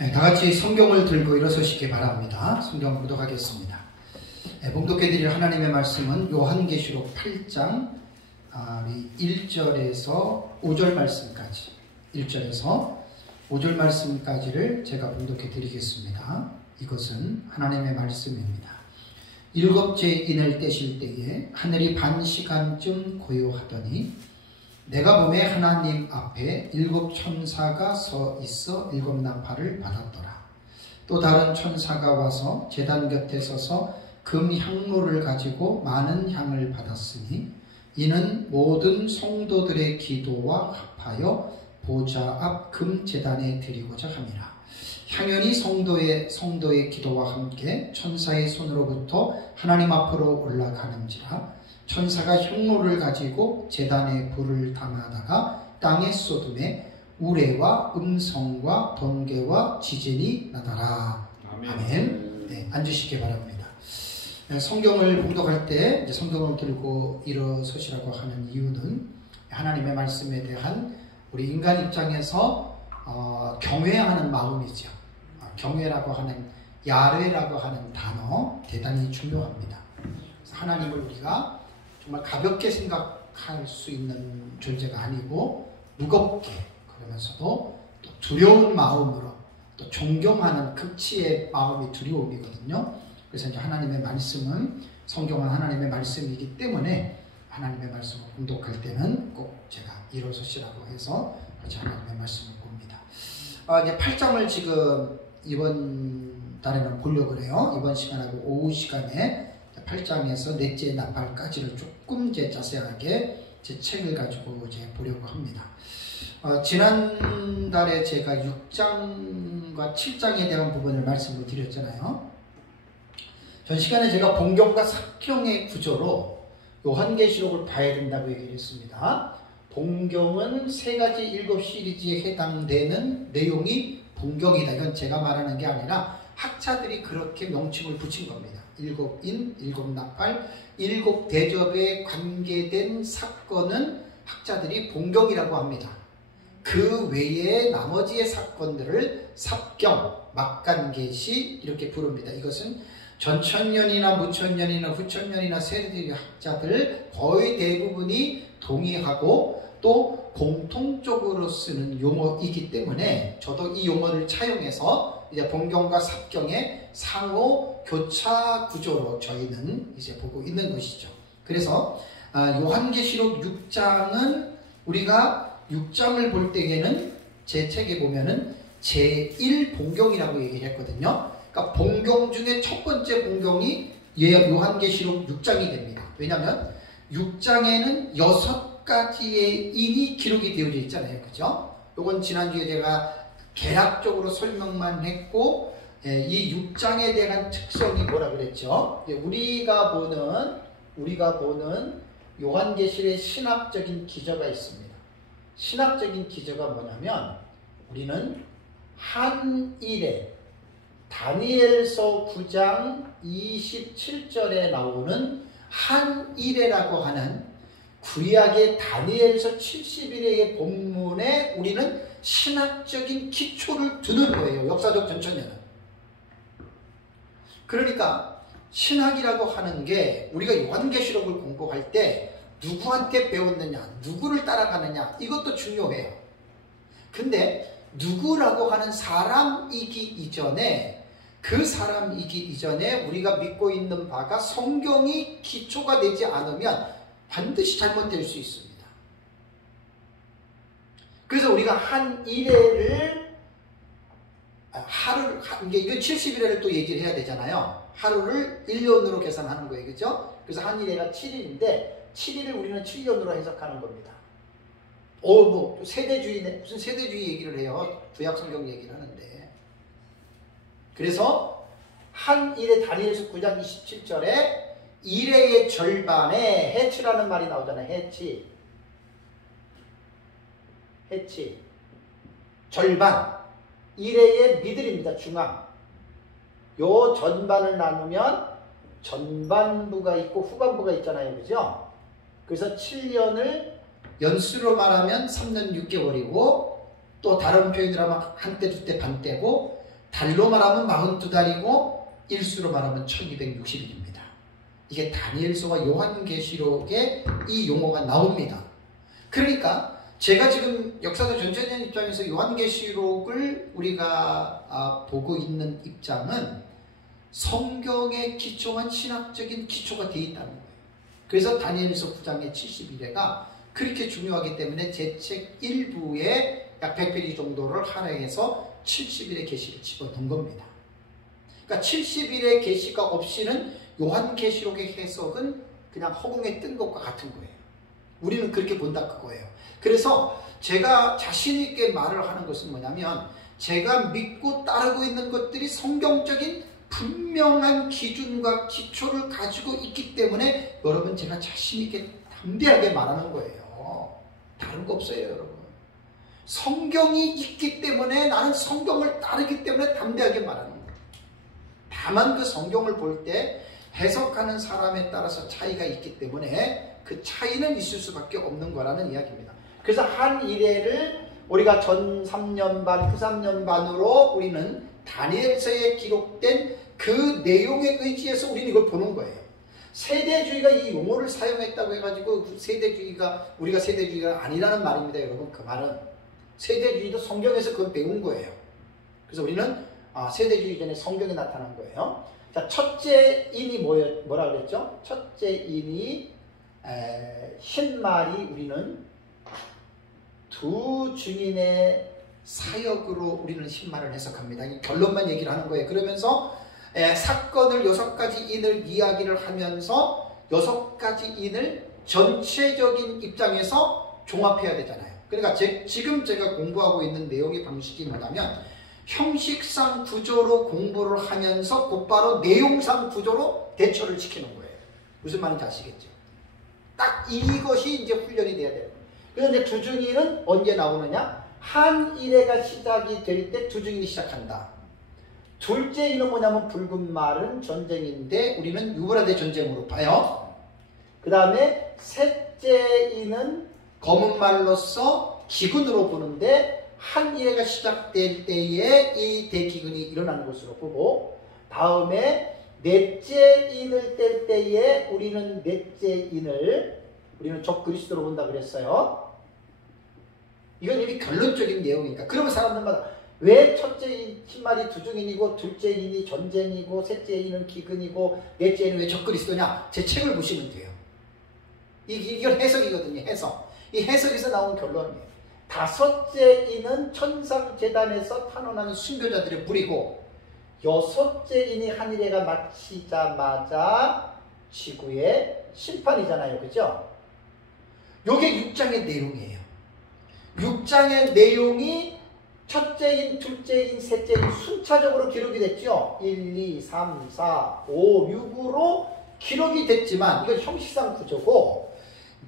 네, 다 같이 성경을 들고 일어서시기 바랍니다. 성경 봉독하겠습니다. 네, 봉독해드릴 하나님의 말씀은 요한계시록 8장 1절에서 5절 말씀까지 1절에서 5절 말씀까지를 제가 봉독해드리겠습니다. 이것은 하나님의 말씀입니다. 일곱째 인을 떼실 때에 하늘이 반 시간쯤 고요하더니 내가 보매 하나님 앞에 7 천사가 서 있어 7 나팔을 받았더라. 또 다른 천사가 와서 제단 곁에 서서 금 향로를 가지고 많은 향을 받았으니 이는 모든 성도들의 기도와 합하여 보좌 앞 금 제단에 드리고자 함이라. 향연이 성도의 기도와 함께 천사의 손으로부터 하나님 앞으로 올라가는지라. 천사가 향로를 가지고 제단에 불을 담아다가 땅에 쏟음에 우레와 음성과 번개와 지진이 나더라. 아멘. 네, 앉으시기 바랍니다. 네, 성경을 봉독할 때 성경을 들고 일어서시라고 하는 이유는 하나님의 말씀에 대한 우리 인간 입장에서 경외하는 마음이죠. 경외라고 하는 야훼라고 하는 단어 대단히 중요합니다. 그래서 하나님을 우리가 정말 가볍게 생각할 수 있는 존재가 아니고 무겁게, 그러면서도 또 두려운 마음으로 또 존경하는 극치의 마음이 두려움이거든요. 그래서 이제 하나님의 말씀은, 성경은 하나님의 말씀이기 때문에 하나님의 말씀을 공독할 때는 꼭 제가 일어서시라고 해서 같이 하나님의 말씀을 봅니다. 이제 8장을 지금 이번 달에는 보려고 그래요. 이번 시간하고 오후 시간에 8장에서 넷째 나팔까지를 조금 이제 자세하게 제 책을 가지고 이제 보려고 합니다. 지난달에 제가 6장과 7장에 대한 부분을 말씀을 드렸잖아요. 전 시간에 제가 본경과 삭경의 구조로 요한계시록을 봐야 된다고 얘기를 했습니다. 본경은 3가지 7 시리즈에 해당되는 내용이 본경이다. 이건 제가 말하는 게 아니라 학자들이 그렇게 명칭을 붙인 겁니다. 7인, 7 나팔, 7 대접에 관계된 사건은 학자들이 본경이라고 합니다. 그 외에 나머지의 사건들을 삽경, 막간계시 이렇게 부릅니다. 이것은 전천년이나 무천년이나 후천년이나 세대의 학자들 거의 대부분이 동의하고 또 공통적으로 쓰는 용어이기 때문에 저도 이 용어를 차용해서 이제 본경과 삽경의 상호 교차 구조로 저희는 이제 보고 있는 것이죠. 그래서 요한계시록 6장은 우리가 6장을 볼 때에는 제 책에 보면은 제1본경이라고 얘기를 했거든요. 그러니까 본경 중에 첫 번째 본경이 요한계시록 6장이 됩니다. 왜냐하면 6장에는 6가지의 인이 기록이 되어져 있잖아요. 그죠? 요건 지난주에 제가 개략적으로 설명만 했고, 이 6장에 대한 특성이 뭐라 그랬죠? 우리가 보는 요한계시록의 신학적인 기저가 있습니다. 신학적인 기저가 뭐냐면 우리는 한 일에 다니엘서 9장 27절에 나오는 한 일에라고 하는 구약의 다니엘서 70일의 본문에 우리는 신학적인 기초를 두는 거예요. 역사적 전천년은. 그러니까 신학이라고 하는 게 우리가 요한계시록을 공부할 때 누구한테 배웠느냐, 누구를 따라가느냐, 이것도 중요해요. 근데 누구라고 하는 사람이기 이전에, 그 사람이기 이전에 우리가 믿고 있는 바가 성경이 기초가 되지 않으면 반드시 잘못될 수 있습니다. 그래서 우리가 한 일회를 이거 70일을 또 얘기를 해야 되잖아요. 하루를 1년으로 계산하는 거예요. 그죠? 그래서 한 일회가 7일인데 7일을 우리는 7년으로 해석하는 겁니다. 세대주의네. 무슨 세대주의 얘기를 해요. 구약 성경 얘기를 하는데. 그래서 한 일에 다니엘서 9장 27절에 일회의 절반에 해치라는 말이 나오잖아요. 해치. 절반. 일회의 미들입니다. 중앙. 요 전반을 나누면 전반부가 있고 후반부가 있잖아요. 그죠? 그래서 7년을 연수로 말하면 3년 6개월이고 또 다른 표현으로 하면 한때, 두때, 반때고 달로 말하면 42달이고 일수로 말하면 1260일입니다. 이게 다니엘서와 요한계시록에 이 용어가 나옵니다. 그러니까 제가 지금 역사적 전체적인 입장에서 요한계시록을 우리가 보고 있는 입장은 성경에 기초한 신학적인 기초가 되어 있다는 거예요. 그래서 다니엘서 9장의 70일에가 그렇게 중요하기 때문에 제 책 일부에 약 100페이지 정도를 할애해서 70일의 계시를 집어넣은 겁니다. 그러니까 70일의 계시가 없이는 요한계시록의 해석은 그냥 허공에 뜬 것과 같은 거예요. 우리는 그렇게 본다 그거예요. 그래서 제가 자신 있게 말을 하는 것은 뭐냐면 제가 믿고 따르고 있는 것들이 성경적인 분명한 기준과 기초를 가지고 있기 때문에 여러분 제가 자신 있게 담대하게 말하는 거예요. 다른 거 없어요, 여러분. 성경이 있기 때문에 나는 성경을 따르기 때문에 담대하게 말하는 거예요. 다만 그 성경을 볼 때 해석하는 사람에 따라서 차이가 있기 때문에 그 차이는 있을 수밖에 없는 거라는 이야기입니다. 그래서 한 일회를 우리가 전 3년 반, 후 3년 반으로 우리는 다니엘서에 기록된 그 내용에 의지해서 우리는 이걸 보는 거예요. 세대주의가 이 용어를 사용했다고 해가지고 세대주의가 우리가 세대주의가 아니라는 말입니다. 여러분 그 말은 세대주의도 성경에서 그걸 배운 거예요. 그래서 우리는 세대주의 전에 성경에 나타난 거예요. 자, 첫째 인이 뭐라 그랬죠? 첫째 인이 흰말이 우리는 두 증인의 사역으로 우리는 흰말을 해석합니다. 결론만 얘기를 하는 거예요. 그러면서 사건을 6가지 인을 이야기를 하면서 6가지 인을 전체적인 입장에서 종합해야 되잖아요. 그러니까 지금 제가 공부하고 있는 내용의 방식이 뭐냐면 형식상 구조로 공부를 하면서 곧바로 내용상 구조로 대처를 시키는 거예요. 무슨 말인지 아시겠죠? 딱 이것이 이제 훈련이 돼야 돼요. 그래서 이제 두중인은 언제 나오느냐? 한 일회가 시작이 될 때 두중인이 시작한다. 둘째 인은 뭐냐면 붉은 말은 전쟁인데 우리는 유브라데 전쟁으로 봐요. 그 다음에 셋째 인은 검은 말로서 기근으로 보는데 한 일회가 시작될 때에 이 대기근이 일어나는 것으로 보고 다음에 넷째 인을 뗄 때에 우리는 넷째 인을 우리는 적그리스도로 본다 그랬어요. 이건 이미 결론적인 내용이니까. 그러면 사람들마다 왜 첫째 인 흰말이 두중인이고 둘째 인이 전쟁이고 셋째 인은 기근이고 넷째 인은 왜 적그리스도냐? 제 책을 보시면 돼요. 이건 해석이거든요. 해석. 이 해석에서 나온 결론이에요. 다섯째 인은 천상재단에서 탄원하는 순교자들의 무리고 여섯째 인이 한 일회가 마치자마자 지구의 심판이잖아요. 그죠? 요게 6장의 내용이에요. 6장의 내용이 첫째 인, 둘째 인, 셋째 인 순차적으로 기록이 됐죠. 1, 2, 3, 4, 5, 6으로 기록이 됐지만 이건 형식상 구조고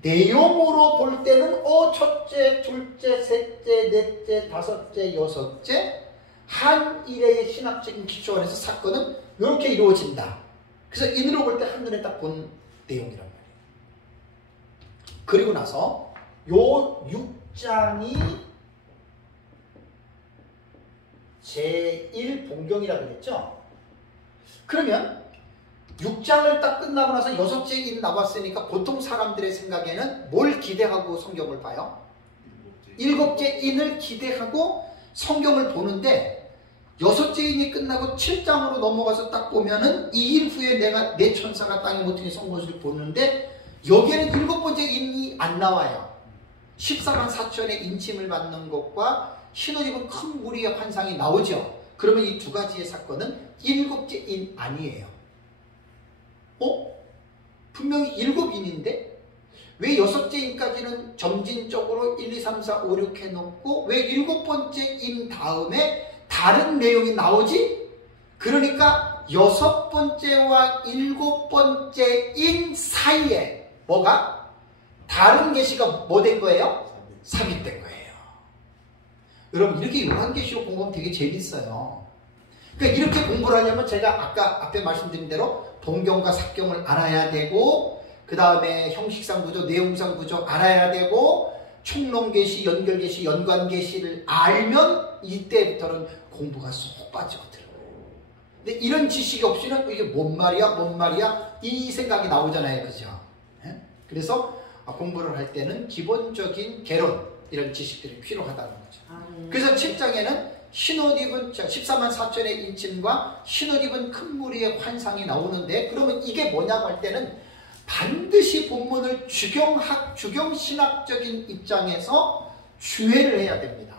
내용으로 볼 때는 첫째, 둘째, 셋째, 넷째, 다섯째, 여섯째 한 일회의 신학적인 기초 안에서 사건은 이렇게 이루어진다. 그래서 인으로 볼 때 한눈에 딱 본 내용이란 말이에요. 그리고 나서 요 6장이 제1본경이라고 그랬죠. 그러면 6장을 딱 끝나고 나서 6째 인 나왔으니까 보통 사람들의 생각에는 뭘 기대하고 성경을 봐요? 7째 인을 기대하고 성경을 보는데 6째 인이 끝나고 7장으로 넘어가서 딱 보면은 2일 후에 내가 내 천사가 땅에 모퉁이 선 것을 보는데 여기에는 7번째 인이 안 나와요. 14만 4천의 인침을 받는 것과 흰옷 입은 큰 무리의 환상이 나오죠. 그러면 이 두 가지의 사건은 7째 인 아니에요. 분명히 7인인데 왜 6째 인까지는 점진적으로 1, 2, 3, 4, 5, 6 해놓고 왜 7번째 인 다음에 다른 내용이 나오지? 그러니까 6번째와 7번째 인 사이에 뭐가? 다른 계시가 뭐 된 거예요? 삽입된 거예요. 여러분 이렇게 요한계시록 공부하면 되게 재밌어요. 그러니까 이렇게 공부를 하려면 제가 아까 앞에 말씀드린 대로 본경과 삭경을 알아야 되고 그 다음에 형식상 구조, 내용상 구조 알아야 되고 총론계시, 연결계시, 연관계시를 알면 이때부터는 공부가 쏙 빠지고 들어요. 근데 이런 지식이 없이는 이게 뭔 말이야 이 생각이 나오잖아요. 그죠? 예? 그래서 공부를 할 때는 기본적인 개론 이런 지식들이 필요하다는 거죠. 그래서 7장에는 흰옷 입은 14만 4천의 인침과 흰옷 입은 큰 무리의 환상이 나오는데, 그러면 이게 뭐냐고 할 때는 반드시 본문을 주경신학적인 입장에서 주해를 해야 됩니다.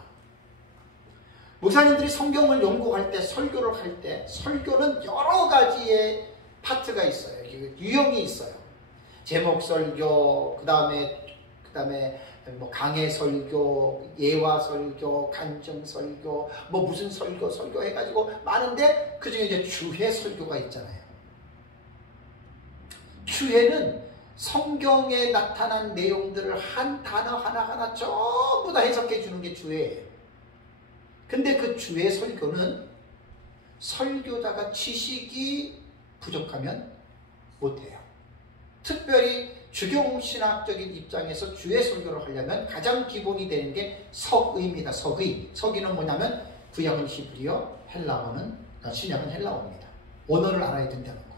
목사님들이 성경을 연구할 때, 설교를 할 때, 설교는 여러 가지의 파트가 있어요. 유형이 있어요. 제목 설교, 그 다음에 뭐 강해 설교, 예화 설교, 간증 설교, 뭐 무슨 설교 해가지고 많은데, 그 중에 이제 주해 설교가 있잖아요. 주해는 성경에 나타난 내용들을 한 단어 하나하나 전부 다 해석해 주는 게 주해예요. 근데 그 주해 설교는 설교자가 지식이 부족하면 못해요. 특별히 주경신학적인 입장에서 주해 설교를 하려면 가장 기본이 되는 게 석의입니다. 석의는 뭐냐면 구약은 히브리어, 헬라어는, 신약은 헬라어입니다. 언어를 알아야 된다는 거예요.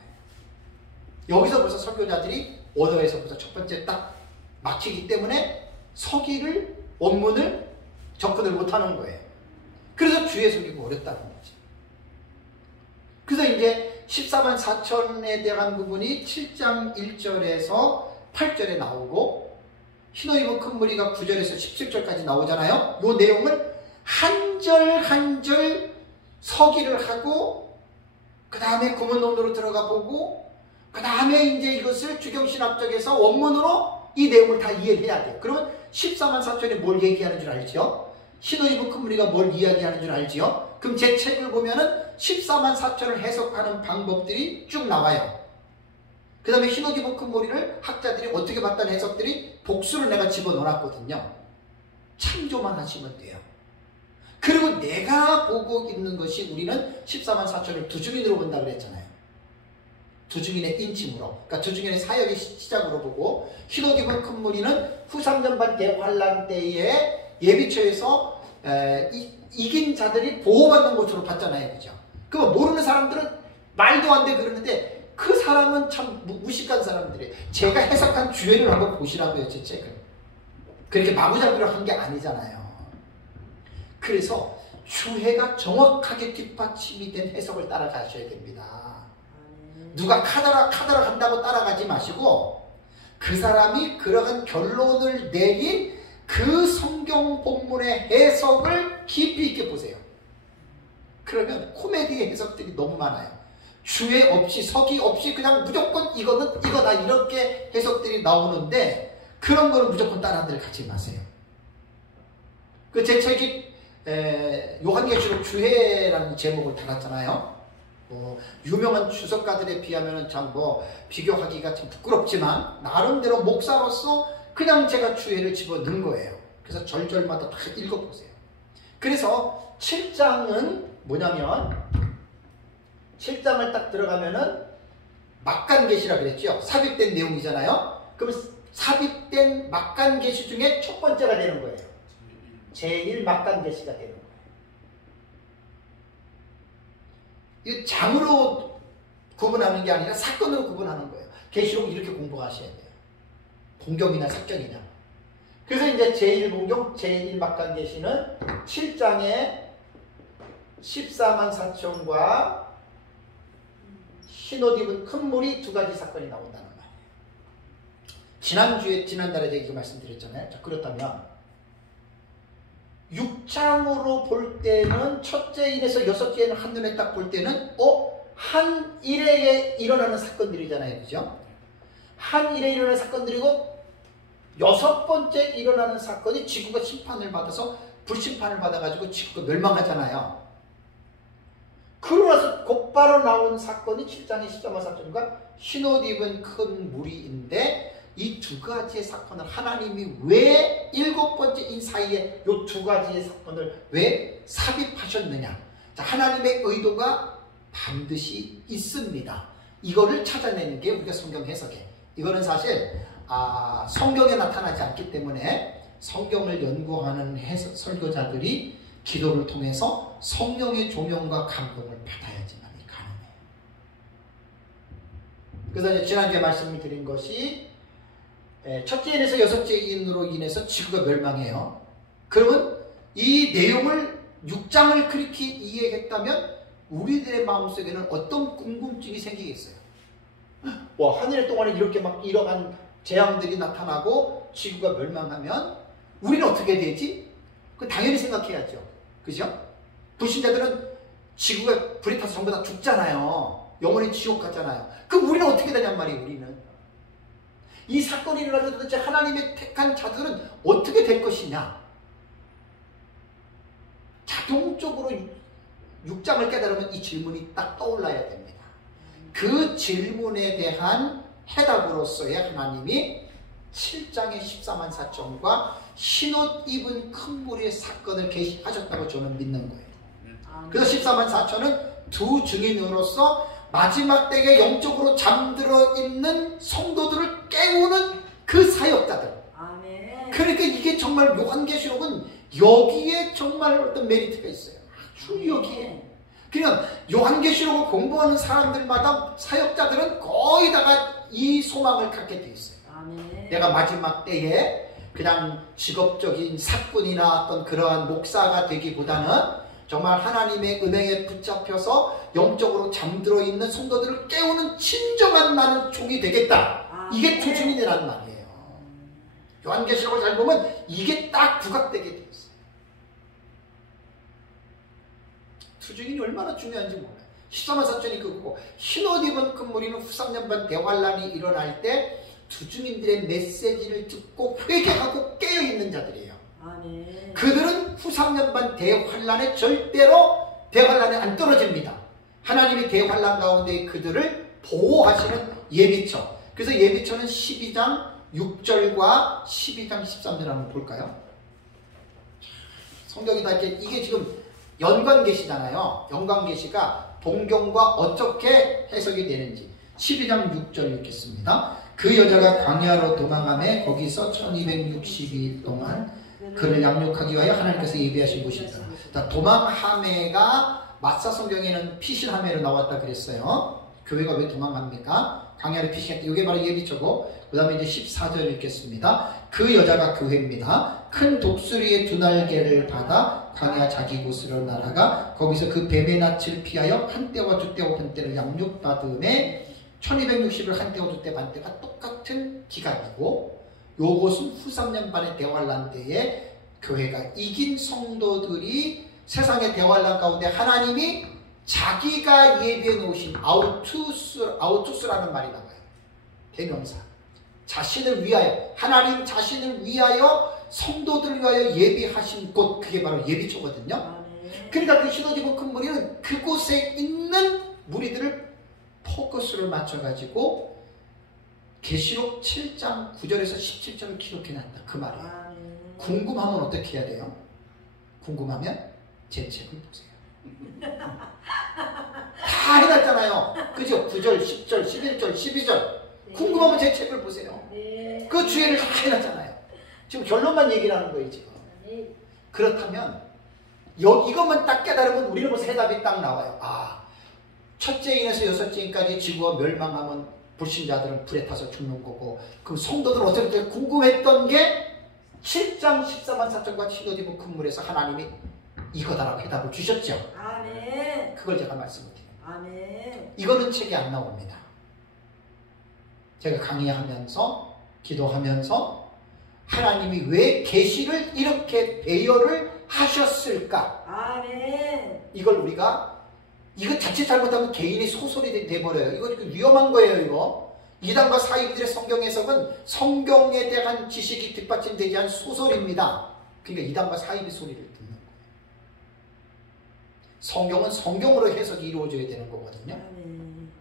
여기서 벌써 설교자들이 언어에서부터 첫 번째 딱 막히기 때문에 석의를, 원문을 접근을 못하는 거예요. 그래서 주해 설교가 어렵다는 거죠. 그래서 이제 14만 4천에 대한 부분이 7장 1절에서 8절에 나오고, 흰옷 입은 큰 무리가 9절에서 17절까지 나오잖아요. 이 내용을 한 절 한 절 서기를 하고, 그 다음에 구문론으로 들어가 보고, 그 다음에 이제 이것을 주경신학적에서 원문으로 이 내용을 다 이해를 해야 돼요. 그러면 14만 4천이 뭘 얘기하는 줄 알지요? 흰옷 입은 큰 무리가 뭘 이야기하는 줄 알지요? 그럼 제 책을 보면은 14만 4천을 해석하는 방법들이 쭉 나와요. 그 다음에 흰옷 입은 큰 무리를 학자들이 어떻게 봤다는 해석들이 복수를 내가 집어넣어놨거든요. 참조만 하시면 돼요. 그리고 내가 보고 있는 것이, 우리는 14만 4천을 두 증인으로 본다 그랬잖아요. 두 증인의 인침으로, 그러니까 두 증인의 사역의 시작으로 보고, 흰옷 입은 큰 무리는 후 3년반 대환란 때에 예비처에서 이긴 자들이 보호받는 것으로 봤잖아요. 그죠? 그거 모르는 사람들은 말도 안 돼 그러는데, 그 사람은 참 무식한 사람들이에요. 제가 해석한 주해를 한번 보시라고요, 제 책을. 그렇게 마구잡이로 한 게 아니잖아요. 그래서 주해가 정확하게 뒷받침이 된 해석을 따라가셔야 됩니다. 누가 카더라 한다고 따라가지 마시고, 그 사람이 그러한 결론을 내린 그 성경 본문의 해석을 깊이 있게 보세요. 그러면 코미디의 해석들이 너무 많아요. 주해 없이, 석의 없이 그냥 무조건 이거는 이거다 이렇게 해석들이 나오는데, 그런 거는 무조건 따라들 가지 마세요. 그 제 책이 요한계시록 주해라는 제목을 달았잖아요. 유명한 주석가들에 비하면 참 비교하기가 참 부끄럽지만, 나름대로 목사로서 그냥 제가 주해를 집어넣은 거예요. 그래서 절절마다 다 읽어보세요. 그래서 7장은 뭐냐면, 7장을 딱 들어가면은 막간계시라 그랬죠. 삽입된 내용이잖아요. 그럼 삽입된 막간계시 중에 첫 번째가 되는 거예요. 제1 막간계시가 되는 거예요. 이 장으로 구분하는 게 아니라 사건으로 구분하는 거예요. 계시록 이렇게 공부하셔야 돼요. 봉경이나 사건이냐. 그래서 이제 제1봉경, 제1 막간계시는 7장에 14만 4천과 흰옷 입은 큰 무리 두 가지 사건이 나온다는 말이에요. 지난달에 제가 말씀드렸잖아요. 자, 그렇다면 6장으로 볼 때는 첫째 일에서 여섯째 일 한눈에 딱 볼 때는 한 일에 일어나는 사건들이잖아요. 그죠? 한 일에 일어나는 사건들이고, 여섯 번째 일어나는 사건이 지구가 심판을 받아서 불심판을 받아가지고 지구가 멸망하잖아요. 그러고 나서 곧바로 나온 사건이 7장의 14만 4천과 흰옷 입은 큰 무리인데, 이 두 가지의 사건을 하나님이 왜 일곱 번째 인 사이에 이 두 가지의 사건을 왜 삽입하셨느냐. 자, 하나님의 의도가 반드시 있습니다. 이거를 찾아내는 게 우리가 성경 해석이에요. 이거는 사실 성경에 나타나지 않기 때문에 성경을 연구하는 설교자들이 기도를 통해서 성령의 조명과 감동을 받아야지만 가능해요. 그래서 이제 지난주에 말씀을 드린 것이 첫째 인에서 여섯째 인으로 인해서 지구가 멸망해요. 그러면 이 내용을 6장을 그렇게 이해했다면 우리들의 마음속에는 어떤 궁금증이 생기겠어요? 와, 한 해 동안에 이렇게 막 이러한 재앙들이 나타나고 지구가 멸망하면 우리는 어떻게 되지? 그 당연히 생각해야죠. 그죠? 불신자들은 지구가 불에 타서 전부 다 죽잖아요. 영원히 지옥 가잖아요. 그럼 우리는 어떻게 되냔 말이에요. 우리는 이 사건이 일어나서 도대체 하나님의 택한 자들은 어떻게 될 것이냐? 자동적으로 6장을 깨달으면 이 질문이 딱 떠올라야 됩니다. 그 질문에 대한 해답으로서의 하나님이 7장의 14만 4천과 흰옷 입은 큰 무리의 사건을 계시하셨다고 저는 믿는 거예요. 그래서 14만 4천은 두 증인으로서 마지막 때에 영적으로 잠들어 있는 성도들을 깨우는 그 사역자들. 그러니까 이게 정말 요한계시록은 여기에 정말 어떤 메리트가 있어요. 아주 여기에. 그러니까 요한계시록을 공부하는 사람들마다 사역자들은 거의 다가 이 소망을 갖게 돼 있어요. 내가 마지막 때에 그냥 직업적인 사꾼이나 어떤 그러한 목사가 되기보다는 정말 하나님의 은혜에 붙잡혀서 영적으로 잠들어 있는 성도들을 깨우는 진정한 나는 종이 되겠다. 이게 투중인이라는 말이에요. 요한계시록을 잘 보면 이게 딱 부각되게 돼 있어요. 투중인이 얼마나 중요한지 몰라요. 14만 4천이 그거고 흰옷 입은 큰 무리는 후 3년 반 대환란이 일어날 때 투중인들의 메시지를 듣고 회개하고 깨어있는 자들이에요. 그들은 후 3년 반 대환란에 절대로 대환란에 안 떨어집니다. 하나님이 대환란 가운데 그들을 보호하시는 예비처. 그래서 예비처는 12장 6절과 12장 13절 한번 볼까요? 성경이 다 이게 지금 연관계시잖아요. 연관계시가 동경과 어떻게 해석이 되는지 12장 6절 읽겠습니다. 그 여자가 광야로 도망하며 거기서 1260일 동안 그를 양육하기 위하여 하나님께서 예비하신 곳이다. 도망하매가 마사 성경에는 피신하매로 나왔다 그랬어요. 교회가 왜 도망합니까? 광야로 피신했다. 이게 바로 예비처고, 그 다음에 이제 14절 읽겠습니다. 그 여자가 교회입니다. 큰 독수리의 두 날개를 받아 광야 자기 곳으로 날아가 거기서 그 뱀의 낯을 피하여 한때와 두때와 반때를 양육받음에 1260을 한때와 두때 반때가 똑같은 기간이고, 요것은 후 3년 반의 대환란 때에 교회가 이긴 성도들이 세상의 대환란 가운데 하나님이 자기가 예비해 놓으신 아우투스라는 말이 나와요. 대명사. 자신을 위하여, 하나님 자신을 위하여 성도들을 위하여 예비하신 곳, 그게 바로 예비처거든요. 그러니까 그 흰옷 입은 큰 무리는 그곳에 있는 무리들을 포커스를 맞춰가지고 계시록 7장 9절에서 17절을 기록해놨다. 그 말이에요. 궁금하면 어떻게 해야 돼요? 궁금하면 제 책을 보세요. 다 해놨잖아요. 그죠? 9절, 10절, 11절, 12절. 궁금하면 제 책을 보세요. 그 주제를 다 해놨잖아요. 지금 결론만 얘기를 하는 거예요, 지금. 그렇다면 이것만 딱 깨달으면 우리는 벌써 해답이 딱 나와요. 첫째 인에서 여섯째 인까지 지구가 멸망하면 불신자들은 불에 타서 죽는 거고, 그럼 성도들은 어떻게 될까 궁금했던 게 7장 14만 4천과 흰옷 입은 큰 물에서 하나님이 이거다라고 해답을 주셨죠. 아멘. 그걸 제가 말씀을 드려요. 아멘. 이거는 책에 안 나옵니다. 제가 강의하면서 기도하면서 하나님이 왜 계시를 이렇게 배열을 하셨을까? 아멘. 이걸 우리가 이거 자칫 잘못하면 개인의 소설이 돼버려요. 이거 위험한 거예요. 이거 이단과 사이비들의 성경 해석은 성경에 대한 지식이 뒷받침되지 않은 소설입니다. 그러니까 이단과 사이비 소리를 듣는 거예요. 성경은 성경으로 해석이 이루어져야 되는 거거든요.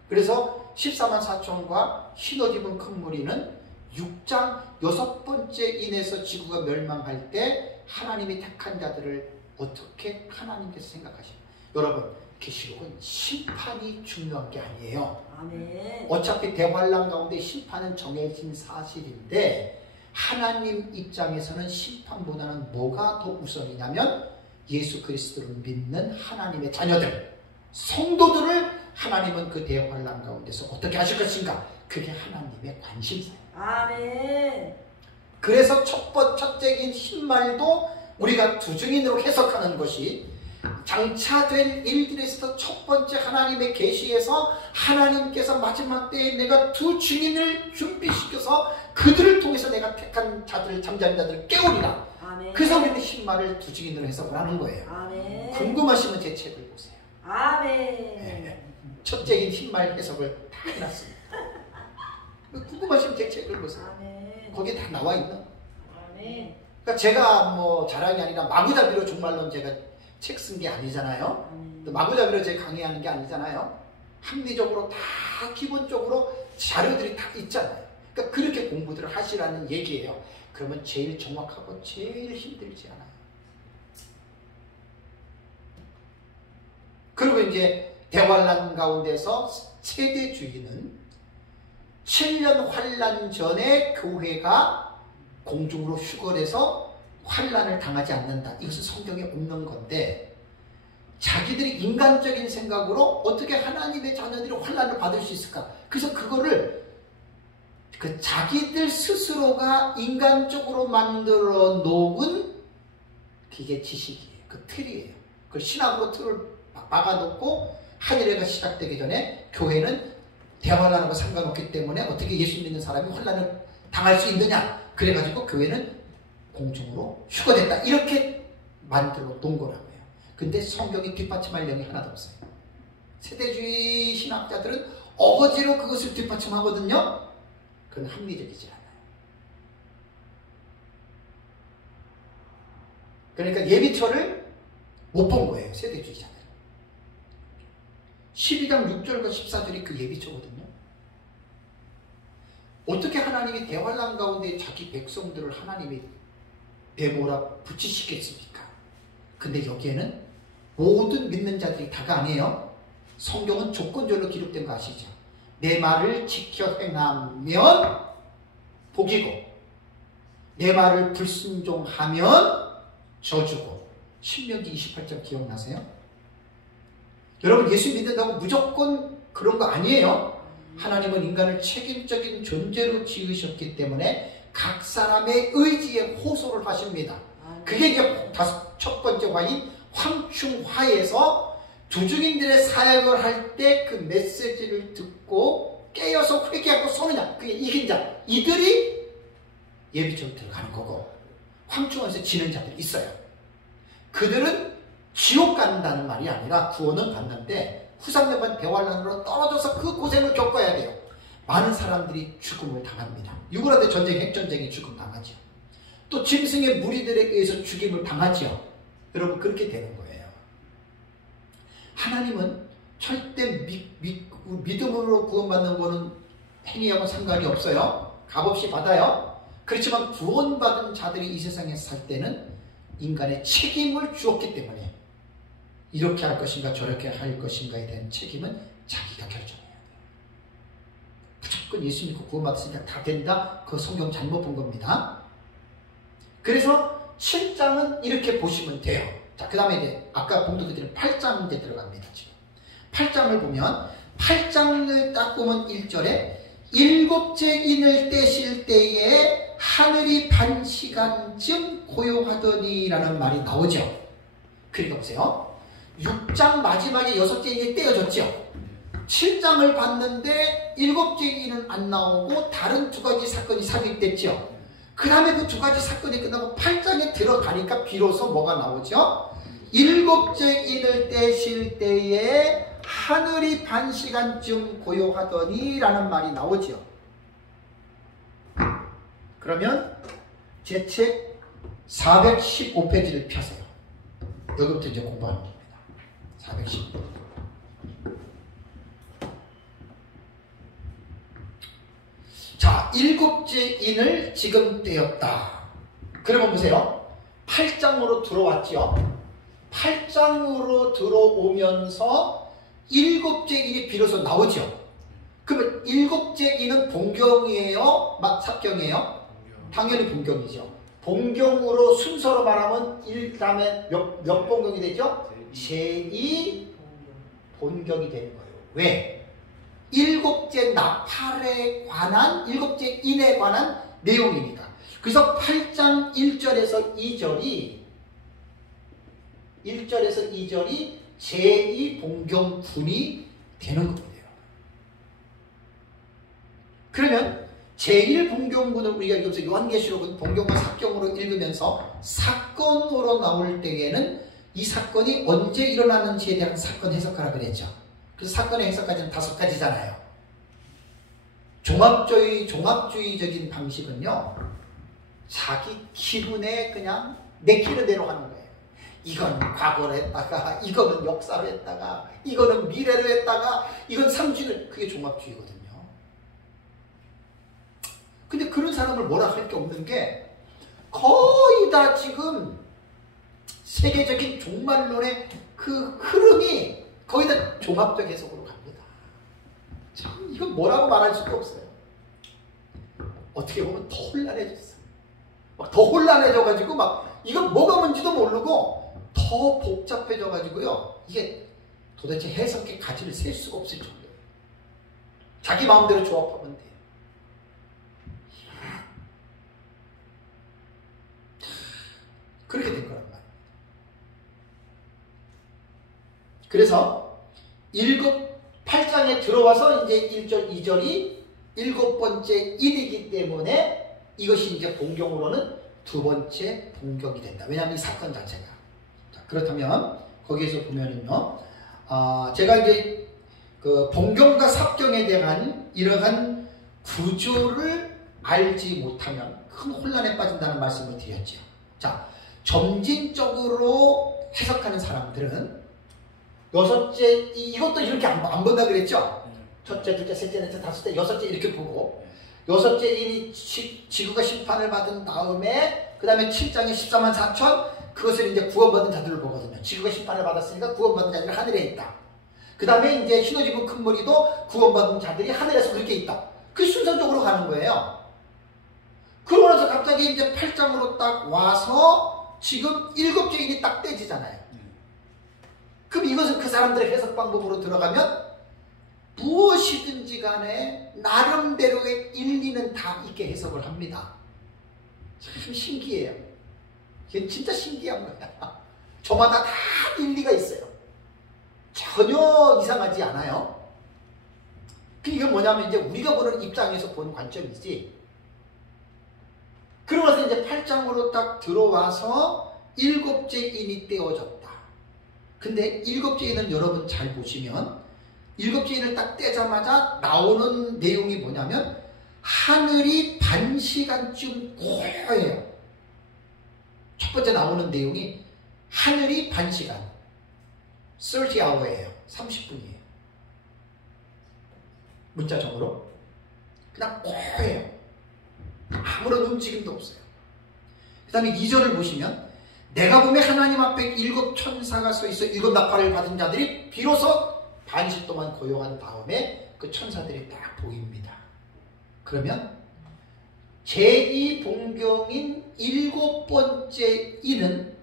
그래서 14만 4천과 흰옷 입은 큰 무리는 6장 6번째 인에서 지구가 멸망할 때 하나님이 택한 자들을 어떻게 하나님께서 생각하십니까? 여러분, 계시록은 심판이 중요한 게 아니에요. 아멘. 어차피 대환란 가운데 심판은 정해진 사실인데 하나님 입장에서는 심판보다는 뭐가 더 우선이냐면 예수 그리스도를 믿는 하나님의 자녀들, 성도들을 하나님은 그 대환란 가운데서 어떻게 하실 것인가? 그게 하나님의 관심사예요. 아멘. 그래서 첫째인 흰말도 우리가 두 증인으로 해석하는 것이 장차 될 일들에서 첫 번째 하나님의 계시에서 하나님께서 마지막 때에 내가 두 증인을 준비시켜서 그들을 통해서 내가 택한 자들을, 잠자는 자들을 깨우리라. 아멘. 그래서 우리는 흰말을 두 증인으로 해석을 하는 거예요. 아멘. 궁금하시면 제 책을 보세요. 아멘. 네. 첫째인 흰말 해석을 다 해놨습니다. 궁금하시면 제 책을 보세요. 아멘. 거기에 다 나와 있는. 아멘. 그러니까 제가 뭐 자랑이 아니라 마구잡이로 정말로 제가 책 쓴 게 아니잖아요. 또 마구잡이로 제가 강의하는 게 아니잖아요. 합리적으로 다 기본적으로 자료들이 다 있잖아요. 그러니까 그렇게 공부들을 하시라는 얘기예요. 그러면 제일 정확하고 제일 힘들지 않아요. 그리고 이제 대환란 가운데서 세대주의는 7년 환란 전에 교회가 공중으로 휴거해서 환란을 당하지 않는다. 이것은 성경에 없는 건데 자기들이 인간적인 생각으로 어떻게 하나님의 자녀들이 환란을 받을 수 있을까? 그래서 그거를 그 자기들 스스로가 인간적으로 만들어 놓은 그게 지식이에요. 그 틀이에요. 그 신학으로 틀을 막아놓고 하늘에가 시작되기 전에 교회는 대환란하고 상관없기 때문에 어떻게 예수 믿는 사람이 환란을 당할 수 있느냐? 그래가지고 교회는 공중으로 휴거됐다. 이렇게 만들어 놓은 거라고요. 근데 성경이 뒷받침할 내용이 하나도 없어요. 세대주의 신학자들은 어거지로 그것을 뒷받침하거든요. 그건 합리적이지 않아요. 그러니까 예비처를 못 본 거예요. 세대주의자들은. 12장 6절과 14절이 그 예비처거든요. 어떻게 하나님이 대환란 가운데 자기 백성들을 하나님이 내몰아 붙이시겠습니까? 근데 여기에는 모든 믿는 자들이 다가 아니에요. 성경은 조건절로 기록된 거 아시죠? 내 말을 지켜 행하면 복이고 내 말을 불순종하면 저주고. 신명기 28장 기억나세요? 여러분 예수 믿는다고 무조건 그런 거 아니에요. 하나님은 인간을 책임적인 존재로 지으셨기 때문에 각 사람의 의지에 호소를 하십니다. 그게 이제 첫 번째 화인 황충화에서 두중인들의 사역을 할 때 그 메시지를 듣고 깨어서 회개하고 서느냐, 그게 이긴 자, 이들이 예비처로 들어가는 거고, 황충화에서 지는 자들이 있어요. 그들은 지옥 간다는 말이 아니라 구원은 받는데 후삼년반 대환란으로 떨어져서 그 고생을 겪어야 돼요. 많은 사람들이 죽음을 당합니다. 유그라데 전쟁, 핵전쟁에 죽음 당하죠. 또 짐승의 무리들에 의해서 죽임을 당하죠. 여러분 그렇게 되는 거예요. 하나님은 절대 믿음으로 구원받는 거는 행위하고 상관이 없어요. 값없이 받아요. 그렇지만 구원받은 자들이 이 세상에 살 때는 인간의 책임을 주었기 때문에 이렇게 할 것인가 저렇게 할 것인가에 대한 책임은 자기가 결정해야 돼요. 무조건 예수 믿고 구원받으니까 다 된다? 그거 성경 잘못 본 겁니다. 그래서 7장은 이렇게 보시면 돼요. 자, 그 다음에 이제 아까 봉독해드린 8장 이제 들어갑니다. 지금 8장을 보면 8장을 딱 보면 1절에 일곱째 인을 떼실 때에 하늘이 반 시간쯤 고요하더니 라는 말이 나오죠. 그러니까 보세요. 6장 마지막에 6째 인이 떼어졌죠. 7장을 봤는데 7째 인은 안 나오고 다른 두 가지 사건이 삽입됐죠. 그 다음에 그 두 가지 사건이 끝나고 8장에 들어가니까 비로소 뭐가 나오죠? 7째 인을 떼실 때에 하늘이 반 시간쯤 고요하더니 라는 말이 나오죠. 그러면 제 책 415페이지를 펴세요. 여기부터 이제 공부하는 겁니다. 415. 자, 7째 인을 지금 떼었다. 그러면 보세요. 8장으로 들어왔죠. 8장으로 들어오면서 7째 인이 비로소 나오죠. 그러면 7째 인은 본경이에요? 삽경이에요? 당연히 본경이죠. 봉경으로 순서로 말하면 1 다음에 몇 봉경이 되죠? 제2 본경이 되는 거예요. 왜? 일곱째 나팔에 관한, 일곱째 인에 관한 내용이니까. 그래서 8장 1절에서 2절이 제2 봉경군이 되는 거예요. 그러면 제1 봉경군을 우리가 여기서 요한계시록은 봉경과 사경으로 읽으면서 사건으로 나올 때에는 이 사건이 언제 일어나는지에 대한 사건 해석하라 그랬죠. 그래서 사건의 해석까지는 5가지잖아요. 종합주의적인 방식은요, 자기 기분에 그냥 내키는 대로 하는 거예요. 이건 과거로 했다가, 이거는 역사로 했다가, 이거는 미래로 했다가, 이건 상징을, 그게 종합주의거든요. 근데 그런 사람을 뭐라 할 게 없는 게 거의 다 지금 세계적인 종말론의 그 흐름이 거의 다 종합적 해석으로 갑니다. 참 이건 뭐라고 말할 수도 없어요. 어떻게 보면 더 혼란해졌어요. 막 더 혼란해져가지고 막 이건 뭐가 뭔지도 모르고 더 복잡해져가지고요. 이게 도대체 해석의 가치를 셀 수가 없을 정도예요. 자기 마음대로 조합하면 돼요. 그렇게 된 거란 말이에요. 그래서 8장에 들어와서 이제 1절, 2절이 7번째 인이기 때문에 이것이 이제 봉경으로는 2번째 봉경이 된다. 왜냐하면 이 사건 자체가. 자, 그렇다면 거기에서 보면은요, 제가 이제 그 봉경과 삽경에 대한 이러한 구조를 알지 못하면 큰 혼란에 빠진다는 말씀을 드렸죠. 자, 점진적으로 해석하는 사람들은 여섯째, 이것도 이렇게 안 본다 그랬죠? 첫째, 둘째, 셋째, 넷째, 다섯째, 여섯째 이렇게 보고, 여섯째 일이 지구가 심판을 받은 다음에 그 다음에 7장에 14만 4천, 그것을 이제 구원받은 자들을 보거든요. 지구가 심판을 받았으니까 구원받은 자들이 하늘에 있다. 그 다음에 이제 흰옷 입은 큰 머리도 구원받은 자들이 하늘에서 그렇게 있다. 그 순서적으로 가는 거예요. 그러고 나서 갑자기 이제 8장으로 딱 와서 지금 7째 인이 딱 떼지잖아요. 그럼 이것은 그 사람들의 해석 방법으로 들어가면 무엇이든지 간에 나름대로의 일리는 다 있게 해석을 합니다. 참 신기해요. 이게 진짜 신기한 거야. 저마다 다 일리가 있어요. 전혀 이상하지 않아요. 이게 뭐냐면 이제 우리가 보는 입장에서 보는 관점이지. 그러면서 이제 8장으로 딱 들어와서 7째 인이 떼어졌다. 근데 7째 인은 여러분 잘 보시면 7째 인을 딱 떼자마자 나오는 내용이 뭐냐면 하늘이 반 시간쯤 고요해요. 첫 번째 나오는 내용이 하늘이 반 시간 30hour예요. 30분이에요. 문자적으로 그냥 고요해요. 아무런 움직임도 없어요. 그 다음에 2절을 보시면 내가 보면 하나님 앞에 7 천사가 서 있어 7 나팔을 받은 자들이 비로소 반시 동안 고요한 다음에 그 천사들이 딱 보입니다. 그러면 제2 봉경인 7번째 인은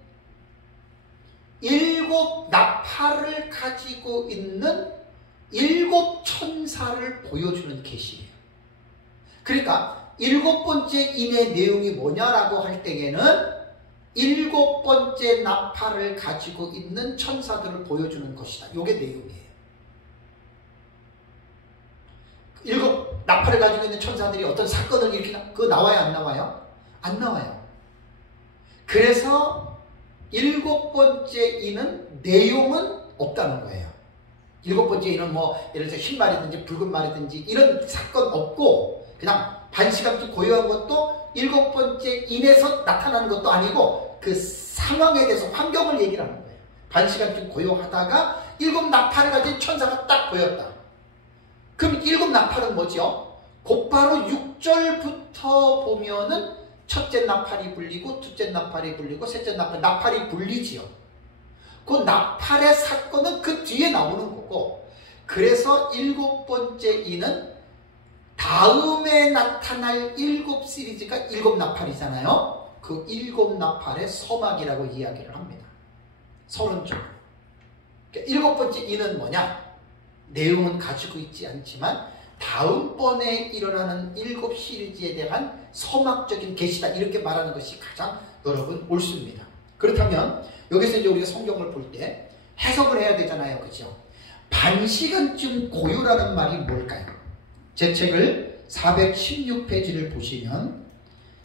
7 나팔을 가지고 있는 7 천사를 보여주는 계시예요. 그러니까 7번째 인의 내용이 뭐냐라고 할 때에는 7번째 나팔을 가지고 있는 천사들을 보여주는 것이다. 이게 내용이에요. 7 나팔을 가지고 있는 천사들이 어떤 사건을 일으키나? 그거 나와요? 안 나와요? 안 나와요. 그래서 7번째 인은 내용은 없다는 거예요. 7번째 인은 뭐 예를 들어서 흰 말이든지 붉은 말이든지 이런 사건 없고 그냥 반시간쯤 고요한 것도 7번째 인에서 나타나는 것도 아니고 그 상황에 대해서 환경을 얘기를 하는 거예요. 반시간쯤 고요하다가 7 나팔을 가진 천사가 딱 보였다. 그럼 7 나팔은 뭐죠? 곧바로 6절부터 보면은 첫째 나팔이 불리고 둘째 나팔이 불리고 셋째 나팔이 불리지요. 그 나팔의 사건은 그 뒤에 나오는 거고, 그래서 7번째 인은 다음에 나타날 7 시리즈가 7 나팔이잖아요. 그 일곱 나팔의 서막이라고 이야기를 합니다. 서론적으로. 그러니까 일곱 번째 인은 뭐냐? 내용은 가지고 있지 않지만 다음번에 일어나는 일곱 시리즈에 대한 서막적인 계시다, 이렇게 말하는 것이 가장 여러분 옳습니다. 그렇다면 여기서 이제 우리가 성경을 볼 때 해석을 해야 되잖아요, 그죠? 반시간쯤 고요라는 말이 뭘까요? 제 책을 416페이지를 보시면